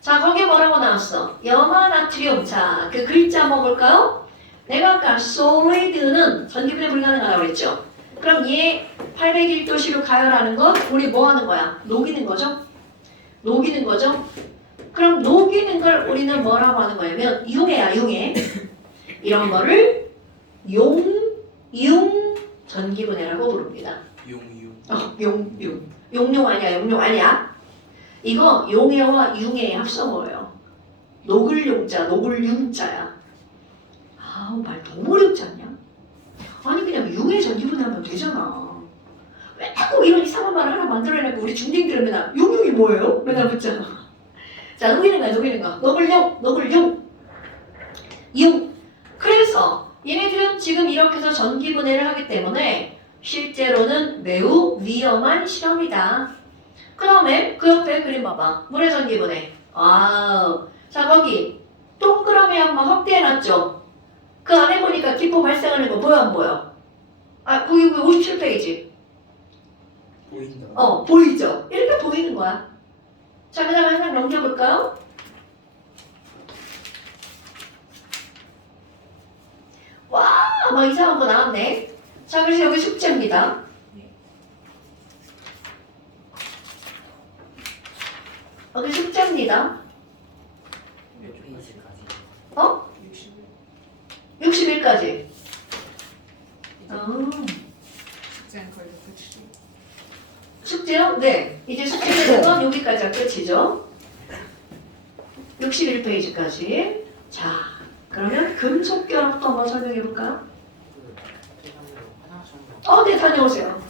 자, 거기에 뭐라고 나왔어? 염화 나트륨. 자, 그 글자 한번 볼까요? 내가 아까 solid는 전기분해 불가능하다고 그랬죠? 그럼 얘 801도씨로 가열하는 건 우리 뭐 하는 거야? 녹이는 거죠? 녹이는 거죠? 그럼 녹이는 걸 우리는 뭐라고 하는 거냐면 융해야 융해. 이런 거를 용 전기분해라고 부릅니다. 용용 아니야. 이거 용해와 융해의 합성어예요. 녹을 용자, 녹을 융자야. 말 너무 어렵지 않냐? 아니 그냥 융해 전기분해하면 되잖아. 왜 자꾸 이런 이상한 말을 하나 만들어내고 우리 중딩들은 맨날 용용이 뭐예요? 맨날 묻잖아. 자, 녹이는 거야. 녹을 융. 그래서 얘네들은 지금 이렇게 해서 전기분해를 하기 때문에 실제로는 매우 위험한 실험이다. 그 다음에 그 옆에 그림 봐봐. 물의 전기분해. 자, 거기 동그라미 한번 확대해놨죠. 그 안에 보니까 기포 발생하는 거 보여 안 보여? 거기 57페이지. 보인다. 보이죠? 이렇게 보이는 거야. 자, 그 다음에 하나 넘겨볼까요? 막 이상한 거 나왔네. 자, 그래서 여기 숙제입니다. 여기 숙제입니다. 몇 페이지까지? 60일 60일까지. 숙제는 거의 끝이죠. 숙제요? 네. 이제 숙제 되는 건 여기까지가 끝이죠. 61페이지까지. 자, 그러면 금속 결합도 한번 설명해 볼까요? 네, 다녀오세요.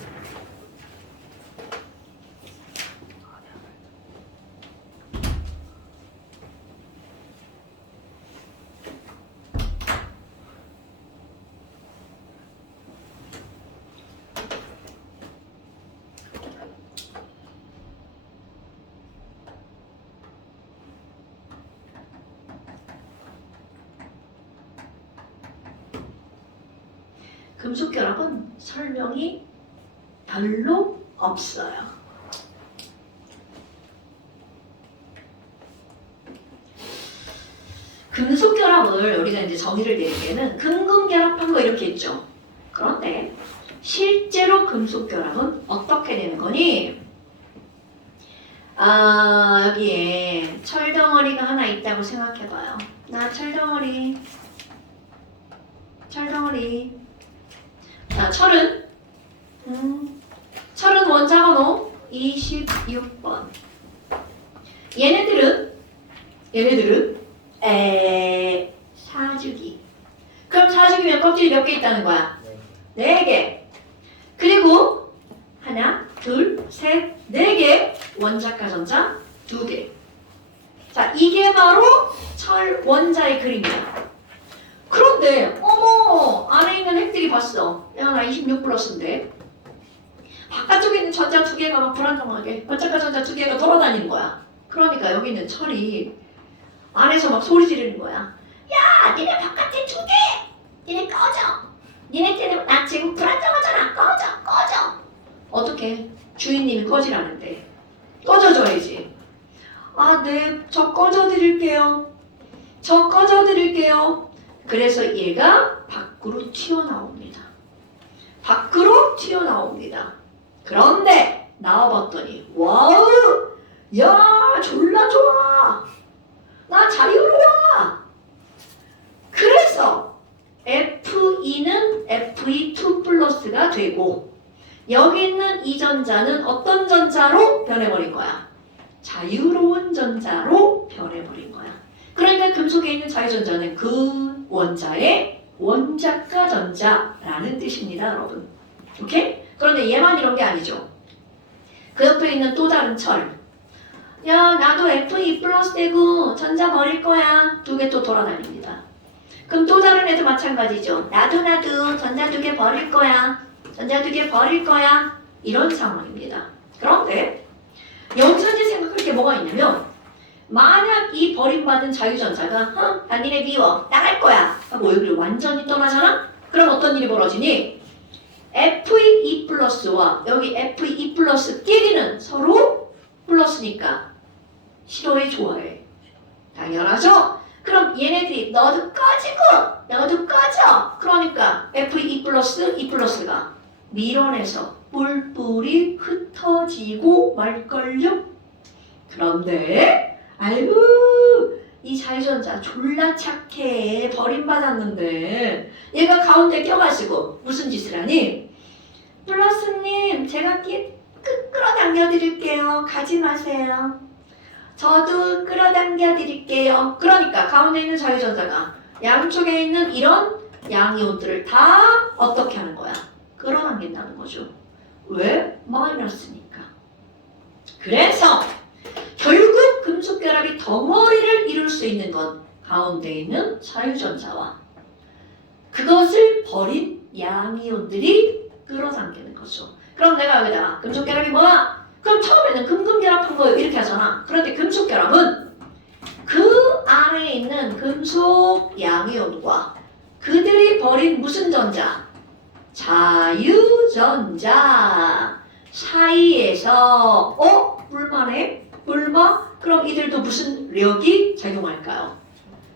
금속 결합은 설명이 별로 없어요. 금속 결합을 우리가 이제 정의를 내릴 때는 금금 결합한 거 이렇게 있죠. 그런데 실제로 금속 결합은 어떻게 되는 거니? 여기에 철덩어리가 하나 있다고 생각해봐요. 나 철덩어리. 자, 철은 원자번호 26번. 얘네들은 사주기. 그럼 사주기면 껍질이 몇 개 있다는 거야? 4개. 그리고 하나, 둘, 셋, 4개. 원자과 전자 2개. 자, 이게 바로 철 원자의 그림이야. 그런데 어머, 안에 있는 핵들이 봤어. 야, 나 26 플러스인데. 바깥쪽에 있는 전자 2개가 막 불안정하게 원자과 전자 2개가 돌아다니는 거야. 그러니까 여기 있는 철이 안에서 막 소리 지르는 거야. 야, 니네 바깥에 2개! 니네 꺼져! 니네 때문에 나 지금 불안정하잖아. 꺼져! 어떻게? 주인님이 꺼지라는데. 꺼져줘야지. 네, 저 꺼져드릴게요. 그래서 얘가 밖으로 튀어나옵니다. 그런데 나와봤더니 와우! 야, 졸라 좋아! 나 자유로워! 그래서 Fe2는 Fe2 플러스가 되고 여기 있는 이 전자는 어떤 전자로 변해버린 거야? 자유로운 전자로 변해버린 거야. 그러니까 금속에 있는 자유전자는 그 원자의 원자과 전자라는 뜻입니다, 여러분. 오케이? 그런데 얘만 이런 게 아니죠. 그 옆에 있는 또 다른 철. 야, 나도 Fe 플러스 되고 전자 버릴 거야. 2개 또 돌아다닙니다. 그럼 또 다른 애도 마찬가지죠. 나도 전자 2개 버릴 거야. 이런 상황입니다. 그런데 여기서 이제 생각할 게 뭐가 있냐면 만약 이 버림받은 자유전자가 나 니네 미워 나갈 거야 하고 여기를 완전히 떠나잖아? 그럼 어떤 일이 벌어지니? Fe2 플러스와 여기 Fe2 플러스 끼리는 서로 플러스니까 싫어해 좋아해? 당연하죠? 그럼 얘네들이 너도 꺼져 그러니까 Fe2 플러스 2 플러스가 밀어내서 뿔뿔이 흩어지고 말걸요? 그런데 아이고 이 자유전자 졸라 착해 버림받았는데 얘가 가운데 껴가지고 무슨 짓을 하니? 플러스님 제가 끌어당겨 드릴게요. 가지 마세요. 저도 끌어당겨 드릴게요. 그러니까 가운데 있는 자유전자가 양쪽에 있는 이런 양이온들을 다 어떻게 하는 거야? 끌어당긴다는 거죠. 왜? 마이너스니까. 그래서 결국 금속 결합이 덩어리를 이룰 수 있는 건 가운데 있는 자유전자와 그것을 버린 양이온들이 끌어당기는 거죠. 그럼 내가 여기다가 금속 결합이 뭐야? 그럼 처음에는 금금 결합한 거 이렇게 하잖아. 그런데 금속 결합은 그 안에 있는 금속 양이온과 그들이 버린 무슨 전자? 자유전자 사이에서 불만해? 불마? 그럼 이들도 무슨 력이 작용할까요?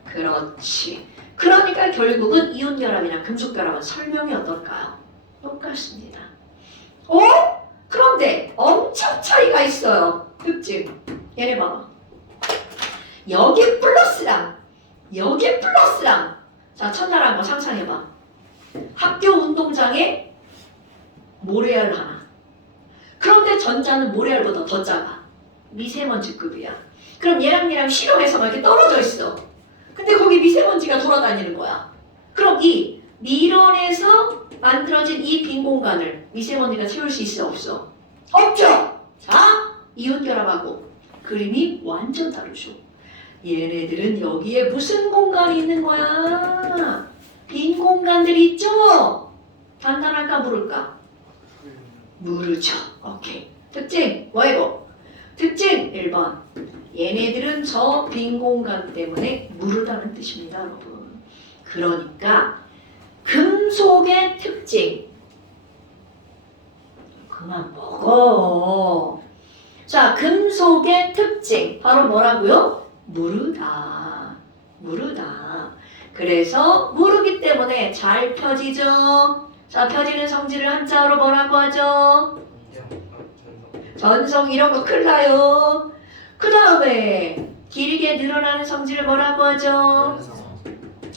그렇지. 그러니까 결국은 이온 결합이나 금속 결합은 설명이 어떨까요? 똑같습니다. 그런데 엄청 차이가 있어요. 특징. 얘네 봐봐. 여기 플러스랑 자, 첫날 거 상상해봐. 학교 운동장에 모래알 하나. 그런데 전자는 모래알보다 더 작아. 미세먼지급이야. 그럼 얘랑 실험해서 막 이렇게 떨어져 있어. 근데 거기 미세먼지가 돌아다니는 거야. 그럼 이 밀원에서 만들어진 이 빈 공간을 미세먼지가 채울 수 있어 없어? 없죠. 자, 이온결합하고 그림이 완전 다르죠. 얘네들은 여기에 무슨 공간이 있는 거야? 빈 공간들이 있죠? 단단할까 무를까? 무르죠. 오케이. 특징 뭐이고? 특징 1번. 얘네들은 저 빈 공간 때문에 무르다는 뜻입니다, 여러분. 그러니까 금속의 특징. 그만 먹어. 자, 금속의 특징. 바로 뭐라고요? 무르다. 무르다. 그래서 무르기 때문에 잘 펴지죠. 자, 펴지는 성질을 한자어로 뭐라고 하죠? 전성 이런 거 큰일 나요. 그 다음에 길게 늘어나는 성질을 뭐라고 하죠?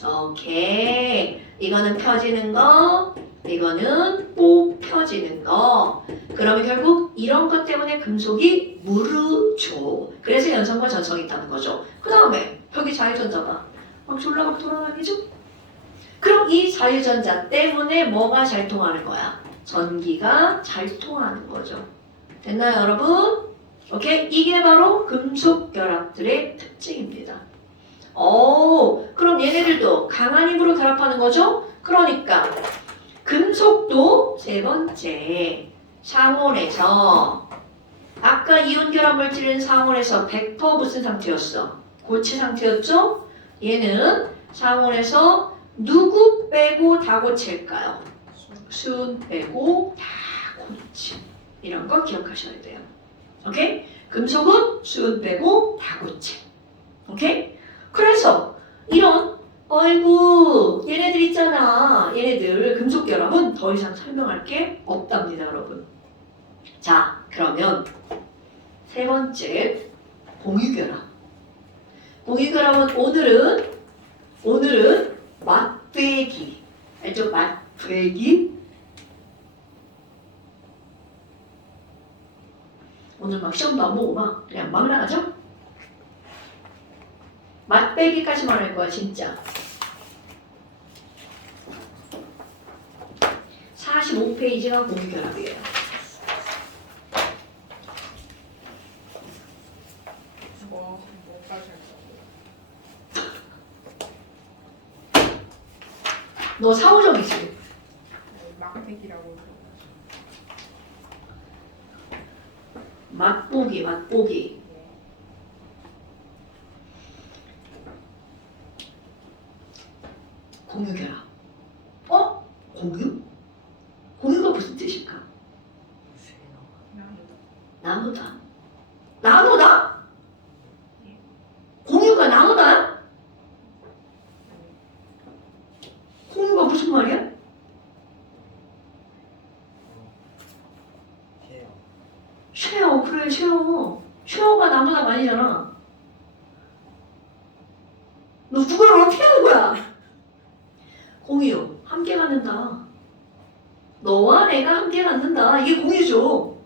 오케이. 이거는 펴지는 거, 이거는 꼭 펴지는 거. 그러면 결국 이런 것 때문에 금속이 무르죠. 그래서 연성과 전성이 있다는 거죠. 그 다음에 여기 자유전자가 막 졸라 막 돌아다니죠? 그럼 이 자유전자 때문에 뭐가 잘 통하는 거야? 전기가 잘 통하는 거죠. 됐나요, 여러분? 오케이? 이게 바로 금속 결합들의 특징입니다. 그럼 얘네들도 강한 힘으로 결합하는 거죠? 그러니까 금속도 세 번째 상온에서 아까 이온 결합 물질은 상온에서 100% 무슨 상태였어? 고체 상태였죠? 얘는 상온에서 누구 빼고 다 고체일까요? 순 빼고 다 고체. 이런 거 기억하셔야 돼요. 오케이? 금속은 순 빼고 다 고체. 오케이? 그래서 이런 아이고 얘네들 있잖아. 얘네들 금속 결합은 더 이상 설명할 게 없답니다, 여러분. 자, 그러면 세 번째 공유결합. 공유결합은 오늘은 맛배기. 알죠? 맛배기. 오늘 막 시험도 안 보고 막 그냥 막 나가죠? 맛배기까지만 할 거야, 진짜. 45페이지가 공유결합이에요. 뭐까지 할 너 사오정이지? 거야? 막대기라고 맛보기. 공유결합. 공유? 공유가 무슨 뜻일까? 나누다. 나누다? 공유가 나누다? 공유가 무슨 말이야? 쉐어. 그래, 쉐어. 쉐어가 나누다 아니잖아. 너 그걸 어떻게 하는 거야? 공유, 함께 갖는다. 너와 내가 함께 갖는다. 이게 공유죠.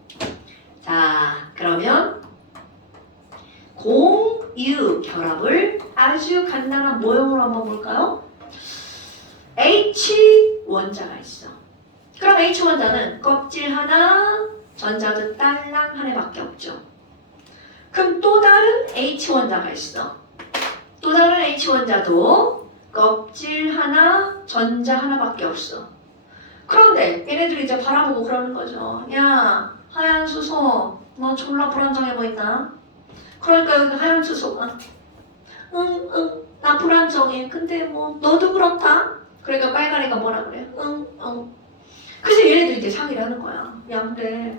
자, 그러면 공유 결합을 아주 간단한 모형으로 한번 볼까요? H 원자가 있어. 그럼 H 원자는 껍질 하나, 전자도 딸랑 하나밖에 없죠. 그럼 또 다른 H 원자가 있어. 또 다른 H 원자도 껍질 하나, 전자 하나밖에 없어. 그런데 얘네들이 이제 바라보고 그러는 거죠. 야, 하얀 수소, 너 졸라 불안정해 보인다. 그러니까 여기 하얀 수소가 나 불안정해. 근데 뭐 너도 그렇다. 그러니까 빨간이가 뭐라 그래? 그래서 얘네들이 이제 상의를 하는 거야. 야, 근데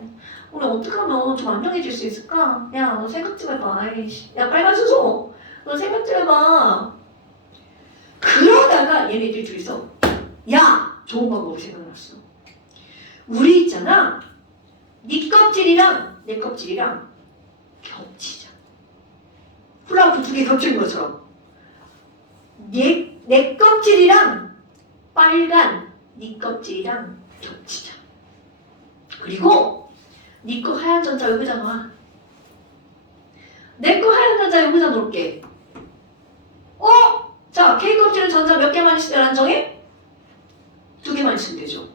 우리 어떻게 하면 좀 안정해질 수 있을까? 야, 너 생각 좀 해봐. 아이씨. 야, 빨간 수소, 너 생각 좀 해봐. 그러다가 얘네들 둘이서 야, 좋은 방법이 생각났어. 우리 있잖아. 네 껍질이랑 내 껍질이랑 겹치자. 훌라후프 두 개 겹치는 것처럼 내 껍질이랑 빨간 네 껍질이랑 겹치자. 그리고 네 거 하얀 전자 여기다 놔. 내 거 하얀 전자 여기다 놓을게. 자, K 껍질은 전자 몇 개만 있으면 안정해? 2개만 있으면 되죠.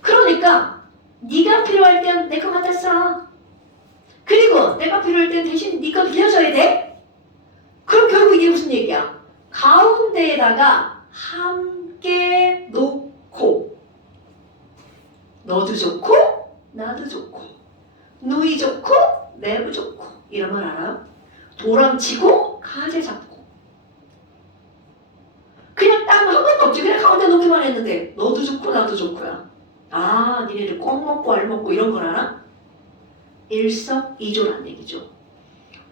그러니까 네가 필요할 땐 내 거 갖다 써. 그리고 내가 필요할 땐 대신 네 거 빌려줘야 돼. 그럼 결국 이게 무슨 얘기야? 가운데에다가 함께 놓고 너도 좋고 나도 좋고 누이 좋고 내부 좋고 이런 말 알아요? 도랑치고 가재 잡고 그냥 딱 한 것도 없지. 그냥 가운데 놓기만 했는데 너도 좋고 나도 좋고야. 아, 니네들 꼭 먹고 알 먹고 이런 걸 알아? 일석이조란 얘기죠.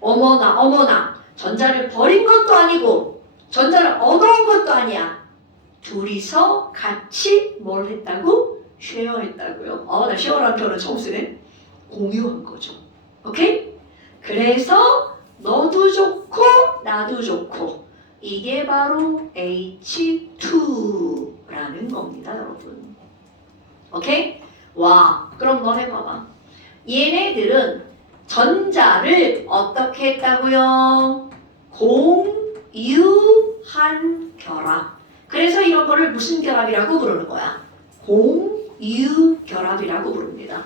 어머나 전자를 버린 것도 아니고 전자를 얻어온 것도 아니야. 둘이서 같이 뭘 했다고? 쉐어했다고요. 나 쉐어라는 표현을 처음 쓰네. 공유한 거죠. 오케이? 그래서 너도 좋고 나도 좋고 이게 바로 H2라는 겁니다, 여러분. 오케이? 와, 그럼 너 해봐봐. 얘네들은 전자를 어떻게 했다고요? 공유한 결합. 그래서 이런 거를 무슨 결합이라고 부르는 거야? 공유결합이라고 부릅니다.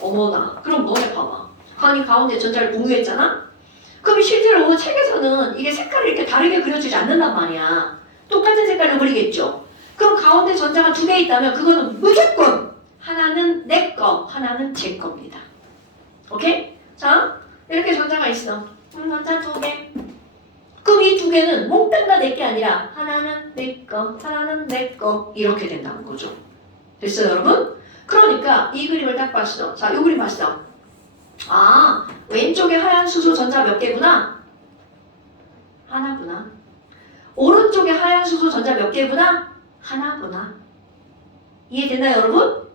어머나, 그럼 너 해봐봐. 아니 가운데 전자를 공유했잖아? 그럼 실제로 책에서는 이게 색깔을 이렇게 다르게 그려주지 않는단 말이야. 똑같은 색깔로 그리겠죠. 그럼 가운데 전자가 2개 있다면 그거는 무조건 하나는 내 거, 하나는 제 겁니다. 오케이? 자, 이렇게 전자가 있어. 전자 2개. 그럼 이 2개는 몽땅 다 내 게 아니라 하나는 내 거, 하나는 내 거 이렇게 된다는 거죠. 됐어요, 여러분? 그러니까 이 그림을 딱 봤어. 자, 이 그림 봤어. 아, 왼쪽에 하얀 수소 전자 몇 개구나? 하나구나. 오른쪽에 하얀 수소 전자 몇 개구나? 하나구나. 이해됐나요, 여러분?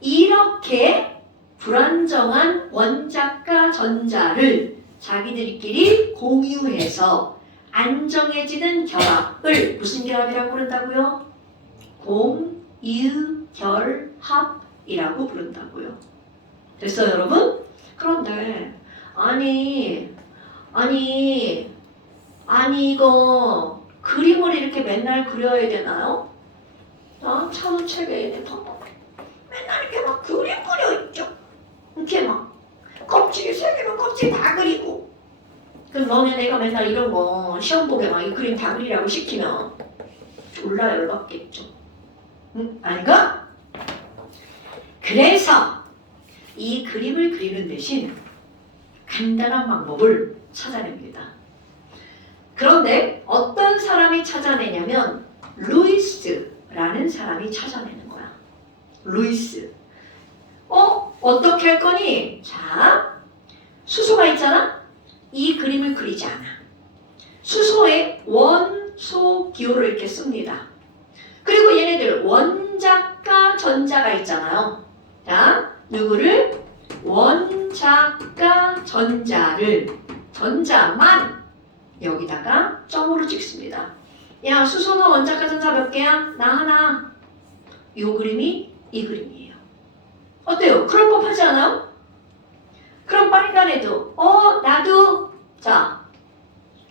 이렇게 불안정한 원자과 전자를 자기들끼리 공유해서 안정해지는 결합을 무슨 결합이라고 부른다고요? 공유결합이라고 부른다고요. 됐어요, 여러분? 그런데 아니 이거 그림을 이렇게 맨날 그려야 되나요? 차문책에 맨날 이렇게 막 그림 그려있죠. 이렇게 막 껍질이 3개면 껍질 다 그리고. 그럼 너네 내가 맨날 이런 거 시험 보게 막 이 그림 다 그리라고 시키면 졸라 열받겠죠. 응? 아닌가? 그래서 이 그림을 그리는 대신 간단한 방법을 찾아냅니다. 그런데 어떤 사람이 찾아내냐면 루이스라는 사람이 찾아내는 거야. 루이스. 어떻게 할 거니? 자, 수소가 있잖아? 이 그림을 그리지 않아. 수소의 원소 기호를 이렇게 씁니다. 그리고 얘네들 원자과 전자가 있잖아요. 자, 누구를? 원자과 전자만 여기다가 점으로 찍습니다. 야, 수소는 원자과 전자 몇 개야? 나 하나. 요 그림이 이 그림이에요. 어때요? 그럴 법하지 않아요? 그럼 빨간애도 나도. 자,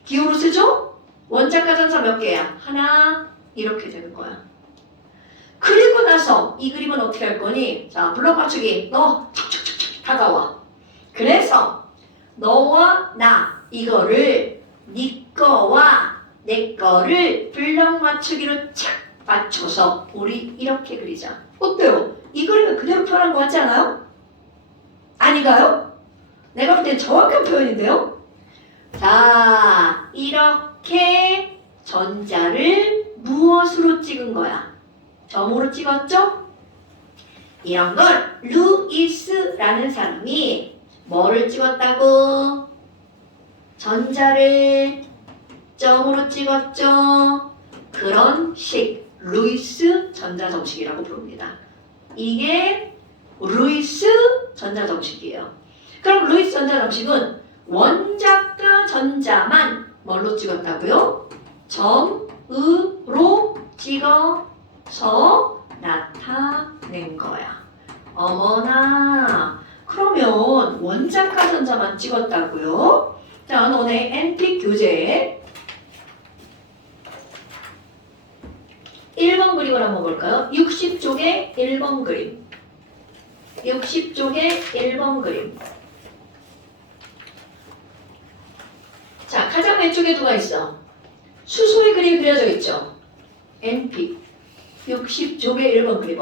기호로 쓰죠? 원자과 전자 몇 개야? 하나. 이렇게 되는 거야. 그리고 나서 이 그림은 어떻게 할 거니? 자, 블록 맞추기. 너 척척척척 다가와. 그래서 너와 나 이거를 네 거와 내 거를 블록 맞추기로 착 맞춰서 우리 이렇게 그리자. 어때요? 이 그림은 그대로 표현한 거 같지 않아요? 아닌가요? 내가 볼 땐 정확한 표현인데요. 자, 이렇게 전자를 무엇으로 찍은 거야? 점으로 찍었죠? 이런 걸 루이스라는 사람이 뭐를 찍었다고? 전자를 점으로 찍었죠? 그런 식, 루이스 전자정식이라고 부릅니다. 이게 루이스 전자정식이에요. 그럼 루이스 전자정식은 원자과 전자만 뭘로 찍었다고요? 점으로 찍어서 나타낸 거야. 어머나, 그러면 원자가 전자만 찍었다고요? 자, 너네 NP 교재 1번 그림을 한번 볼까요? 60쪽의 1번 그림. 60쪽의 1번 그림. 자, 가장 왼쪽에 누가 있어? 수소의 그림이 그려져 있죠? NP 60쪽의 1번 그림.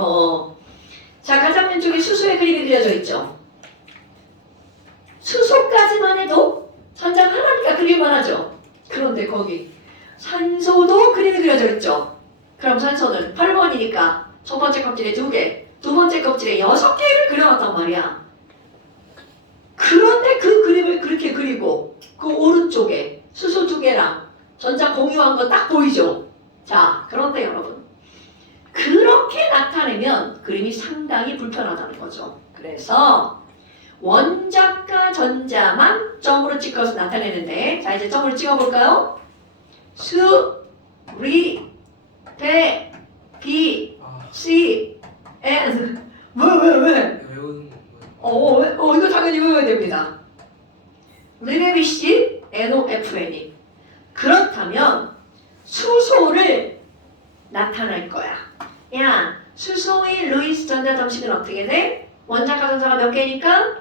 자, 가장 왼쪽에 수소의 그림이 그려져 있죠? 수소까지만 해도 전자가 하나니까 그릴만 하죠? 그런데 거기 산소도 그림이 그려져 있죠? 그럼 산소는 8번이니까 첫 번째 껍질에 2개, 두 번째 껍질에 6개를 그려놨단 말이야. 그런데 그 그림을 그렇게 그리고 그 오른쪽에 수소 2개랑 전자 공유한 거 딱 보이죠? 자, 그런데 여러분 그렇게 나타내면 그림이 상당히 불편하다는 거죠. 그래서 원자과 전자만 점으로 찍어서 나타내는데, 자 이제 점으로 찍어볼까요? 수, 리, 배, 비, 시, 엔. 왜? 외우는 거. 이거 당연히 외워야 됩니다. 리베비시, NOFN이. 그렇다면 수소를 나타낼 거야. 야, 수소의 루이스 전자 점식은 어떻게 돼? 원자과 전자가 몇 개니까?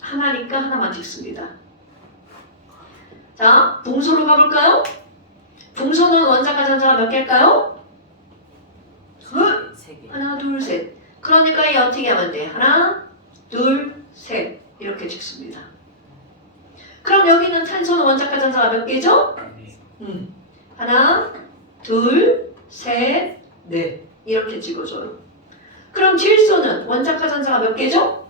하나니까 하나만 찍습니다. 자, 붕소로 가볼까요? 붕소는 원자과 전자가 몇 개일까요? 세 개. 하나, 둘, 셋. 그러니까 이 어떻게 하면 돼? 하나, 둘, 셋. 이렇게 찍습니다. 그럼 여기는 탄소는 원자과 전자가 몇 개죠? 네. 하나, 둘, 셋, 넷. 이렇게 찍어줘요. 그럼 질소는 원자과 전자가 몇 개죠?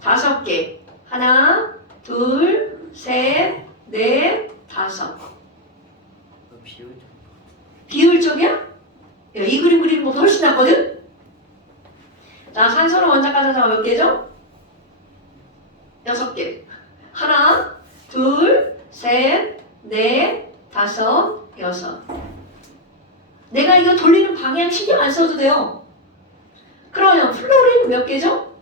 5개. 하나, 둘, 셋, 넷, 5. 그 비율 좀. 비율적이야? 야, 이 그림 그리는 것보다 훨씬 낫거든? 자, 산소는 원자과 전자가 몇 개죠? 6개. 하나, 둘, 셋, 넷, 5, 6. 내가 이거 돌리는 방향 신경 안 써도 돼요. 그러면 플로린은 몇 개죠?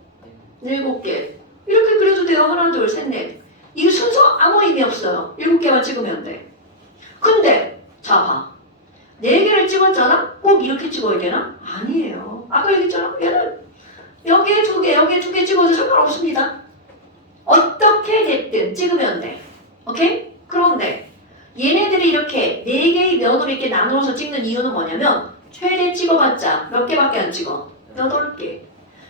7개. 이렇게 그려도 돼요. 하나, 둘, 셋, 넷. 이 순서 아무 의미 없어요. 7개만 찍으면 돼. 근데 자 봐. 4개를 찍었잖아? 꼭 이렇게 찍어야 되나? 아니에요. 아까 얘기했잖아. 얘는 여기에 2개, 여기에 2개 찍어도 상관없습니다. 어떻게 됐든 찍으면 돼. 오케이? 그런데 얘네들이 이렇게 4개의 면으로 이렇게 나누어서 찍는 이유는 뭐냐면 최대 찍어봤자 몇 개밖에 안 찍어? 8개.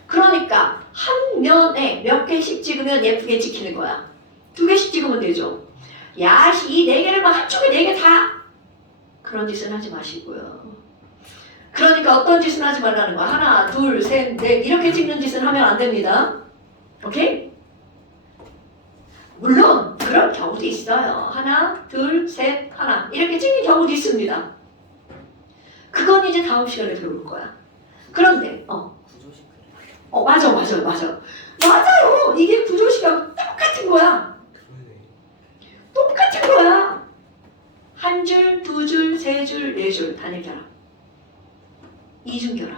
그러니까 한 면에 몇 개씩 찍으면 예쁘게 찍히는 거야. 2개씩 찍으면 되죠. 야, 이 4개를 막 한쪽에 4개 다 그런 짓은 하지 마시고요. 그러니까 어떤 짓은 하지 말라는 거야. 하나, 둘, 셋, 넷 이렇게 찍는 짓은 하면 안 됩니다. 오케이? 물론 그런 경우도 있어요. 하나, 둘, 셋, 하나 이렇게 찍는 경우도 있습니다. 그건 이제 다음 시간에 배울 거야. 그런데 구조식 그림. 맞아요. 이게 구조식하고 똑같은 거야. 그러네. 똑같은 거야. 한 줄, 두 줄, 세 줄, 네 줄 단일 결합. 이중 결합.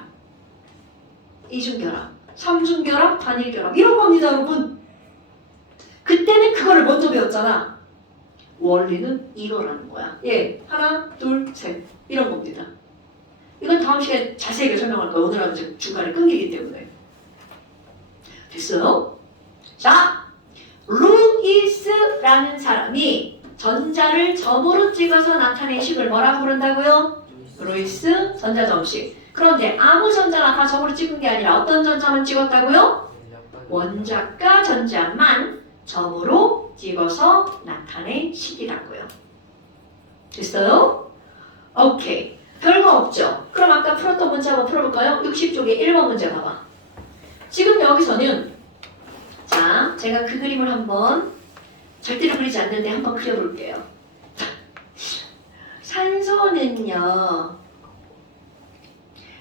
이중 결합. 삼중 결합, 단일 결합. 이런 겁니다, 여러분. 그때는 그거를 먼저 배웠잖아. 원리는 이거라는 거야. 예, 하나, 둘, 셋. 이런 겁니다. 이건 다음 시간에 자세하게 설명할 거야. 오늘 하면 중간에 끊기기 때문에. 됐어요? 자, 루이스라는 사람이 전자를 점으로 찍어서 나타낸 식을 뭐라고 부른다고요? 루이스 전자점식. 그런데 아무 전자나 다 점으로 찍은 게 아니라 어떤 전자만 찍었다고요? 원자과 전자만 점으로 찍어서 나타낸 식이라고요. 됐어요? 오케이. 별거 없죠? 그럼 아까 풀었던 문제 한번 풀어볼까요? 60쪽에 1번 문제 봐봐. 지금 여기서는 자, 제가 그 그림을 한번 절대로 그리지 않는데 한번 그려볼게요. 산소는요.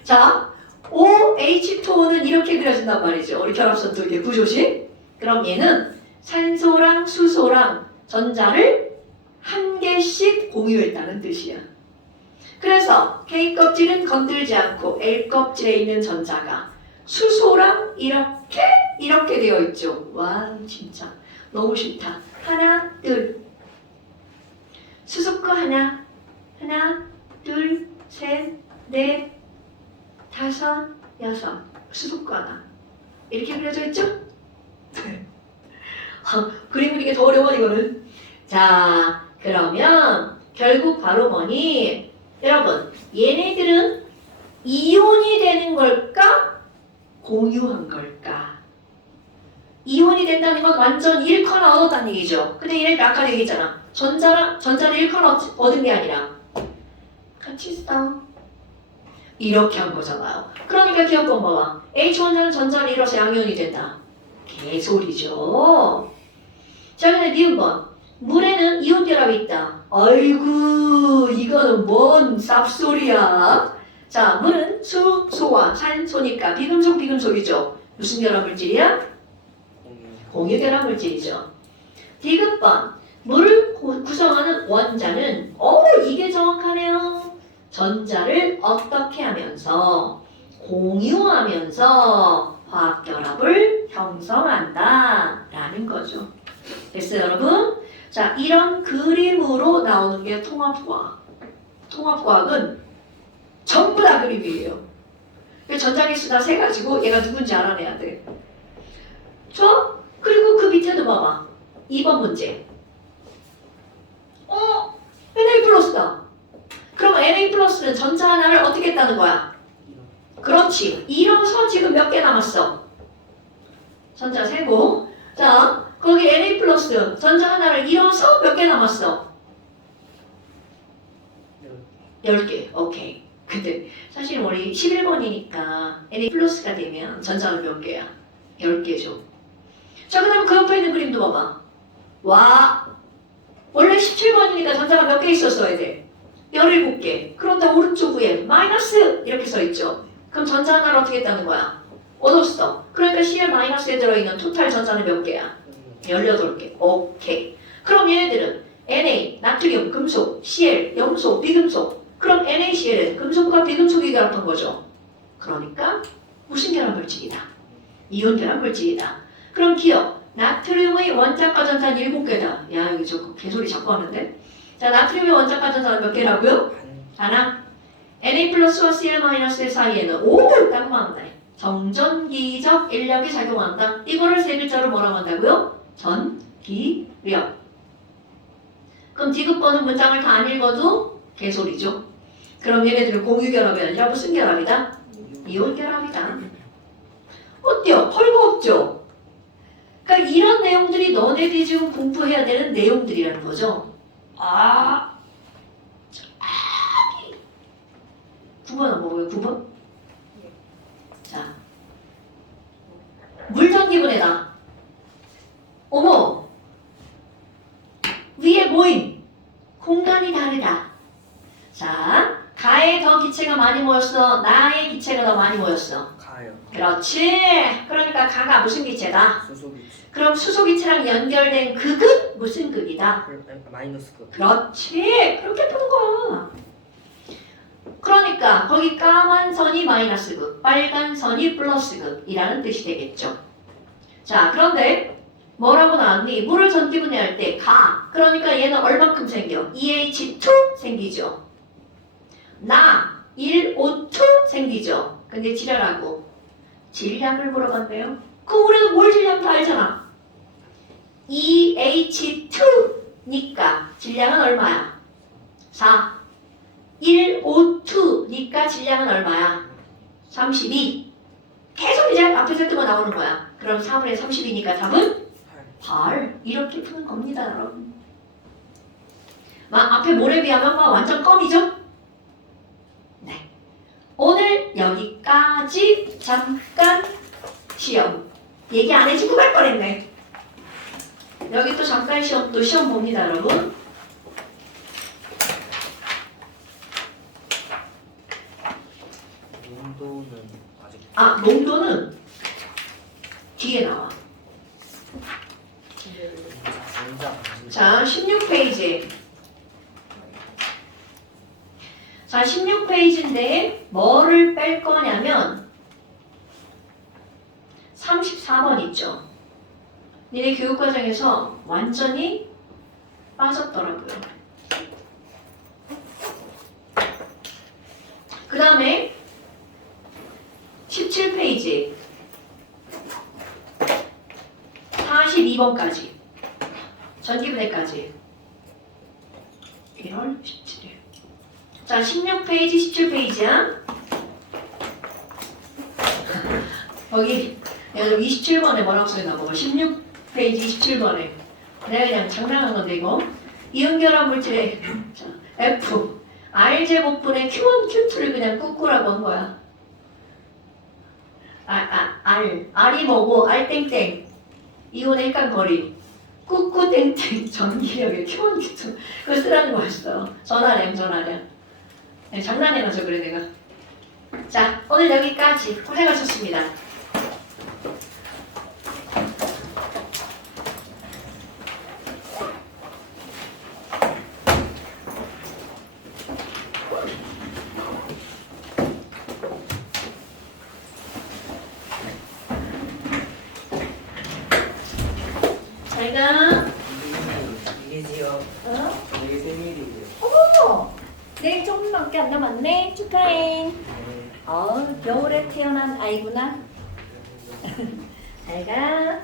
자, OH2는 이렇게 그려진단 말이죠. 우리 결합선 두 개 구조식. 그럼 얘는 산소랑 수소랑 전자를 한 개씩 공유했다는 뜻이야. 그래서 K 껍질은 건들지 않고 L 껍질에 있는 전자가 수소랑 이렇게 되어 있죠. 와 진짜 너무 싫다. 하나 둘 수소 거 하나 둘 셋 넷 다섯 여섯 수소 거 하나 이렇게 그려져 있죠? 그림 그리기 더 어려워 이거는. 자 그러면 결국 바로 뭐니? 여러분 얘네들은 이온이 되는 걸까? 공유한 걸까? 이온이 된다는 건 완전 1커나 얻었다는 얘기죠. 근데 얘네들 아까 얘기했잖아. 전자를 1커나 얻은 게 아니라 같이 있어. 이렇게 한 거잖아요. 그러니까 기억번 봐봐. H 원자는 전자를 잃어서 양이온이 된다. 개소리죠. 자 근데 니은번 물에는 이온 결합이 있다. 아이고 이거는 뭔 쌉소리야. 자 물은 수, 소와 산소니까 비금속이죠. 무슨 결합 물질이야? 공유 결합 물질이죠. 디귿번 물을 구성하는 원자는 이게 정확하네요. 전자를 어떻게 하면서 공유하면서 화학결합을 형성한다 라는 거죠. 됐어요 여러분? 자 이런 그림으로 나오는 게 통합과학. 통합과학은 전부 다 그림이에요. 전자기수다 세가지고 얘가 누군지 알아내야 돼. 그리고 그 밑에도 봐봐. 2번 문제. Na 플러스다. 그럼 Na 플러스는 전자 하나를 어떻게 했다는 거야? 그렇지. 이어서 지금 몇 개 남았어? 전자 세고. 자, 거기 Na 플러스 전자 하나를 이어서 몇 개 남았어? 10개. 오케이. 근데 사실 우리 11번이니까 Na 플러스가 되면 전자는 몇 개야? 10개죠. 자, 그 다음 그 옆에 있는 그림도 봐봐. 와, 원래 17번이니까 전자가 몇 개 있었어야 돼? 17개. 그런데 오른쪽 위에 마이너스 이렇게 써있죠. 그럼 전자 하나를 어떻게 했다는 거야? 얻었어. 그러니까 Cl 마이너스에 들어있는 토탈 전자는 몇 개야? 18개. 오케이. 그럼 얘네들은 Na, 나트륨, 금속, Cl, 염소, 비금속. 그럼 NaCl은 금속과 비금속이 결합한 거죠. 그러니까 무슨 결합 물질이다? 이온 결합 물질이다. 그럼 기억. 나트륨의 원자과 전자는 7개다. 야 여기 저 개소리 자꾸 하는데. 자 나트륨의 원자과 전자는 몇 개라고요? 하나. Na 플러스와 Cl 마이너스의 사이에는 딱 맞네. 정전기적 인력이 작용한다. 이거를 세 글자로 뭐라고 한다고요? 전기력. 그럼 디귿번은 문장을 다 안 읽어도 개소리죠. 그럼 얘네들은 공유결합이 아니라 무슨 결합이다? 이온결합이다. 어때요? 헐거없죠? 그러니까 이런 내용들이 너네들이 지금 공부해야 되는 내용들이라는 거죠. 9번 안 먹어요? 9번? 자, 물전기분해다. 어머! 위에 모임! 공간이 다르다. 자, 가에 더 기체가 많이 모였어? 나의 기체가 더 많이 모였어? 가요. 그렇지! 그러니까 가가 무슨 기체다? 수소비치. 그럼 수소기체랑 연결된 극은 무슨 극이다? 마이너스 그. 그렇지! 그렇게 푸는 거야. 그러니까 거기 까만 선이 마이너스 극, 빨간 선이 플러스 극이라는 뜻이 되겠죠. 자, 그런데 뭐라고 나왔니? 물을 전기분해할 때 가. 그러니까 얘는 얼만큼 생겨? EH2 생기죠. 나 1O2 생기죠. 근데 지랄하고 질량을 물어봤네요. 그 우리가 뭘 질량 다 알잖아. EH2니까 질량은 얼마야? 4. 1O2니까 질량은 얼마야? 32. 계속 이제 앞에 세트가 나오는 거야. 그럼 4분의 32니까 답은 8. 이렇게 푸는 겁니다, 여러분. 막 앞에 뭐에 비하면 막 완전 껌이죠? 네. 오늘 여기까지 잠깐 시험. 얘기 안 해주고 갈 뻔했네. 여기 또 잠깐 시험, 또 시험 봅니다, 여러분. 농도는 아직 농도는 뒤에 나와. 자, 16페이지. 자, 16페이지인데 뭐를 뺄 거냐면 34번 있죠. 니네 교육과정에서 완전히 빠졌더라고요. 그 다음에 17페이지 42번까지 전기분해까지 1월 17일. 자, 16페이지 17페이지야. 거기 내가 27번에 뭐라고 써있나 봐봐. 16페이지 27번에 내가 그냥 장난한 건데 이거 이은결합 물질의 자, F R제곱분의 Q1, Q2를 그냥 꾸꾸라고 한 거야. R이 뭐고 R 땡땡 이온의 핵간 거리 꾸꾸 땡땡 전기력의 Q1, Q2 그거 쓰라는 거였어. 전화량 네, 장난해가지고 그래 내가. 자, 오늘 여기까지 고생하셨습니다. 잘 가. 이게 지요. 어? 이게 생일이고요. 어머! 내일 조금밖에 안 남았네. 축하해. 겨울에 태어난 아이구나. 잘 가.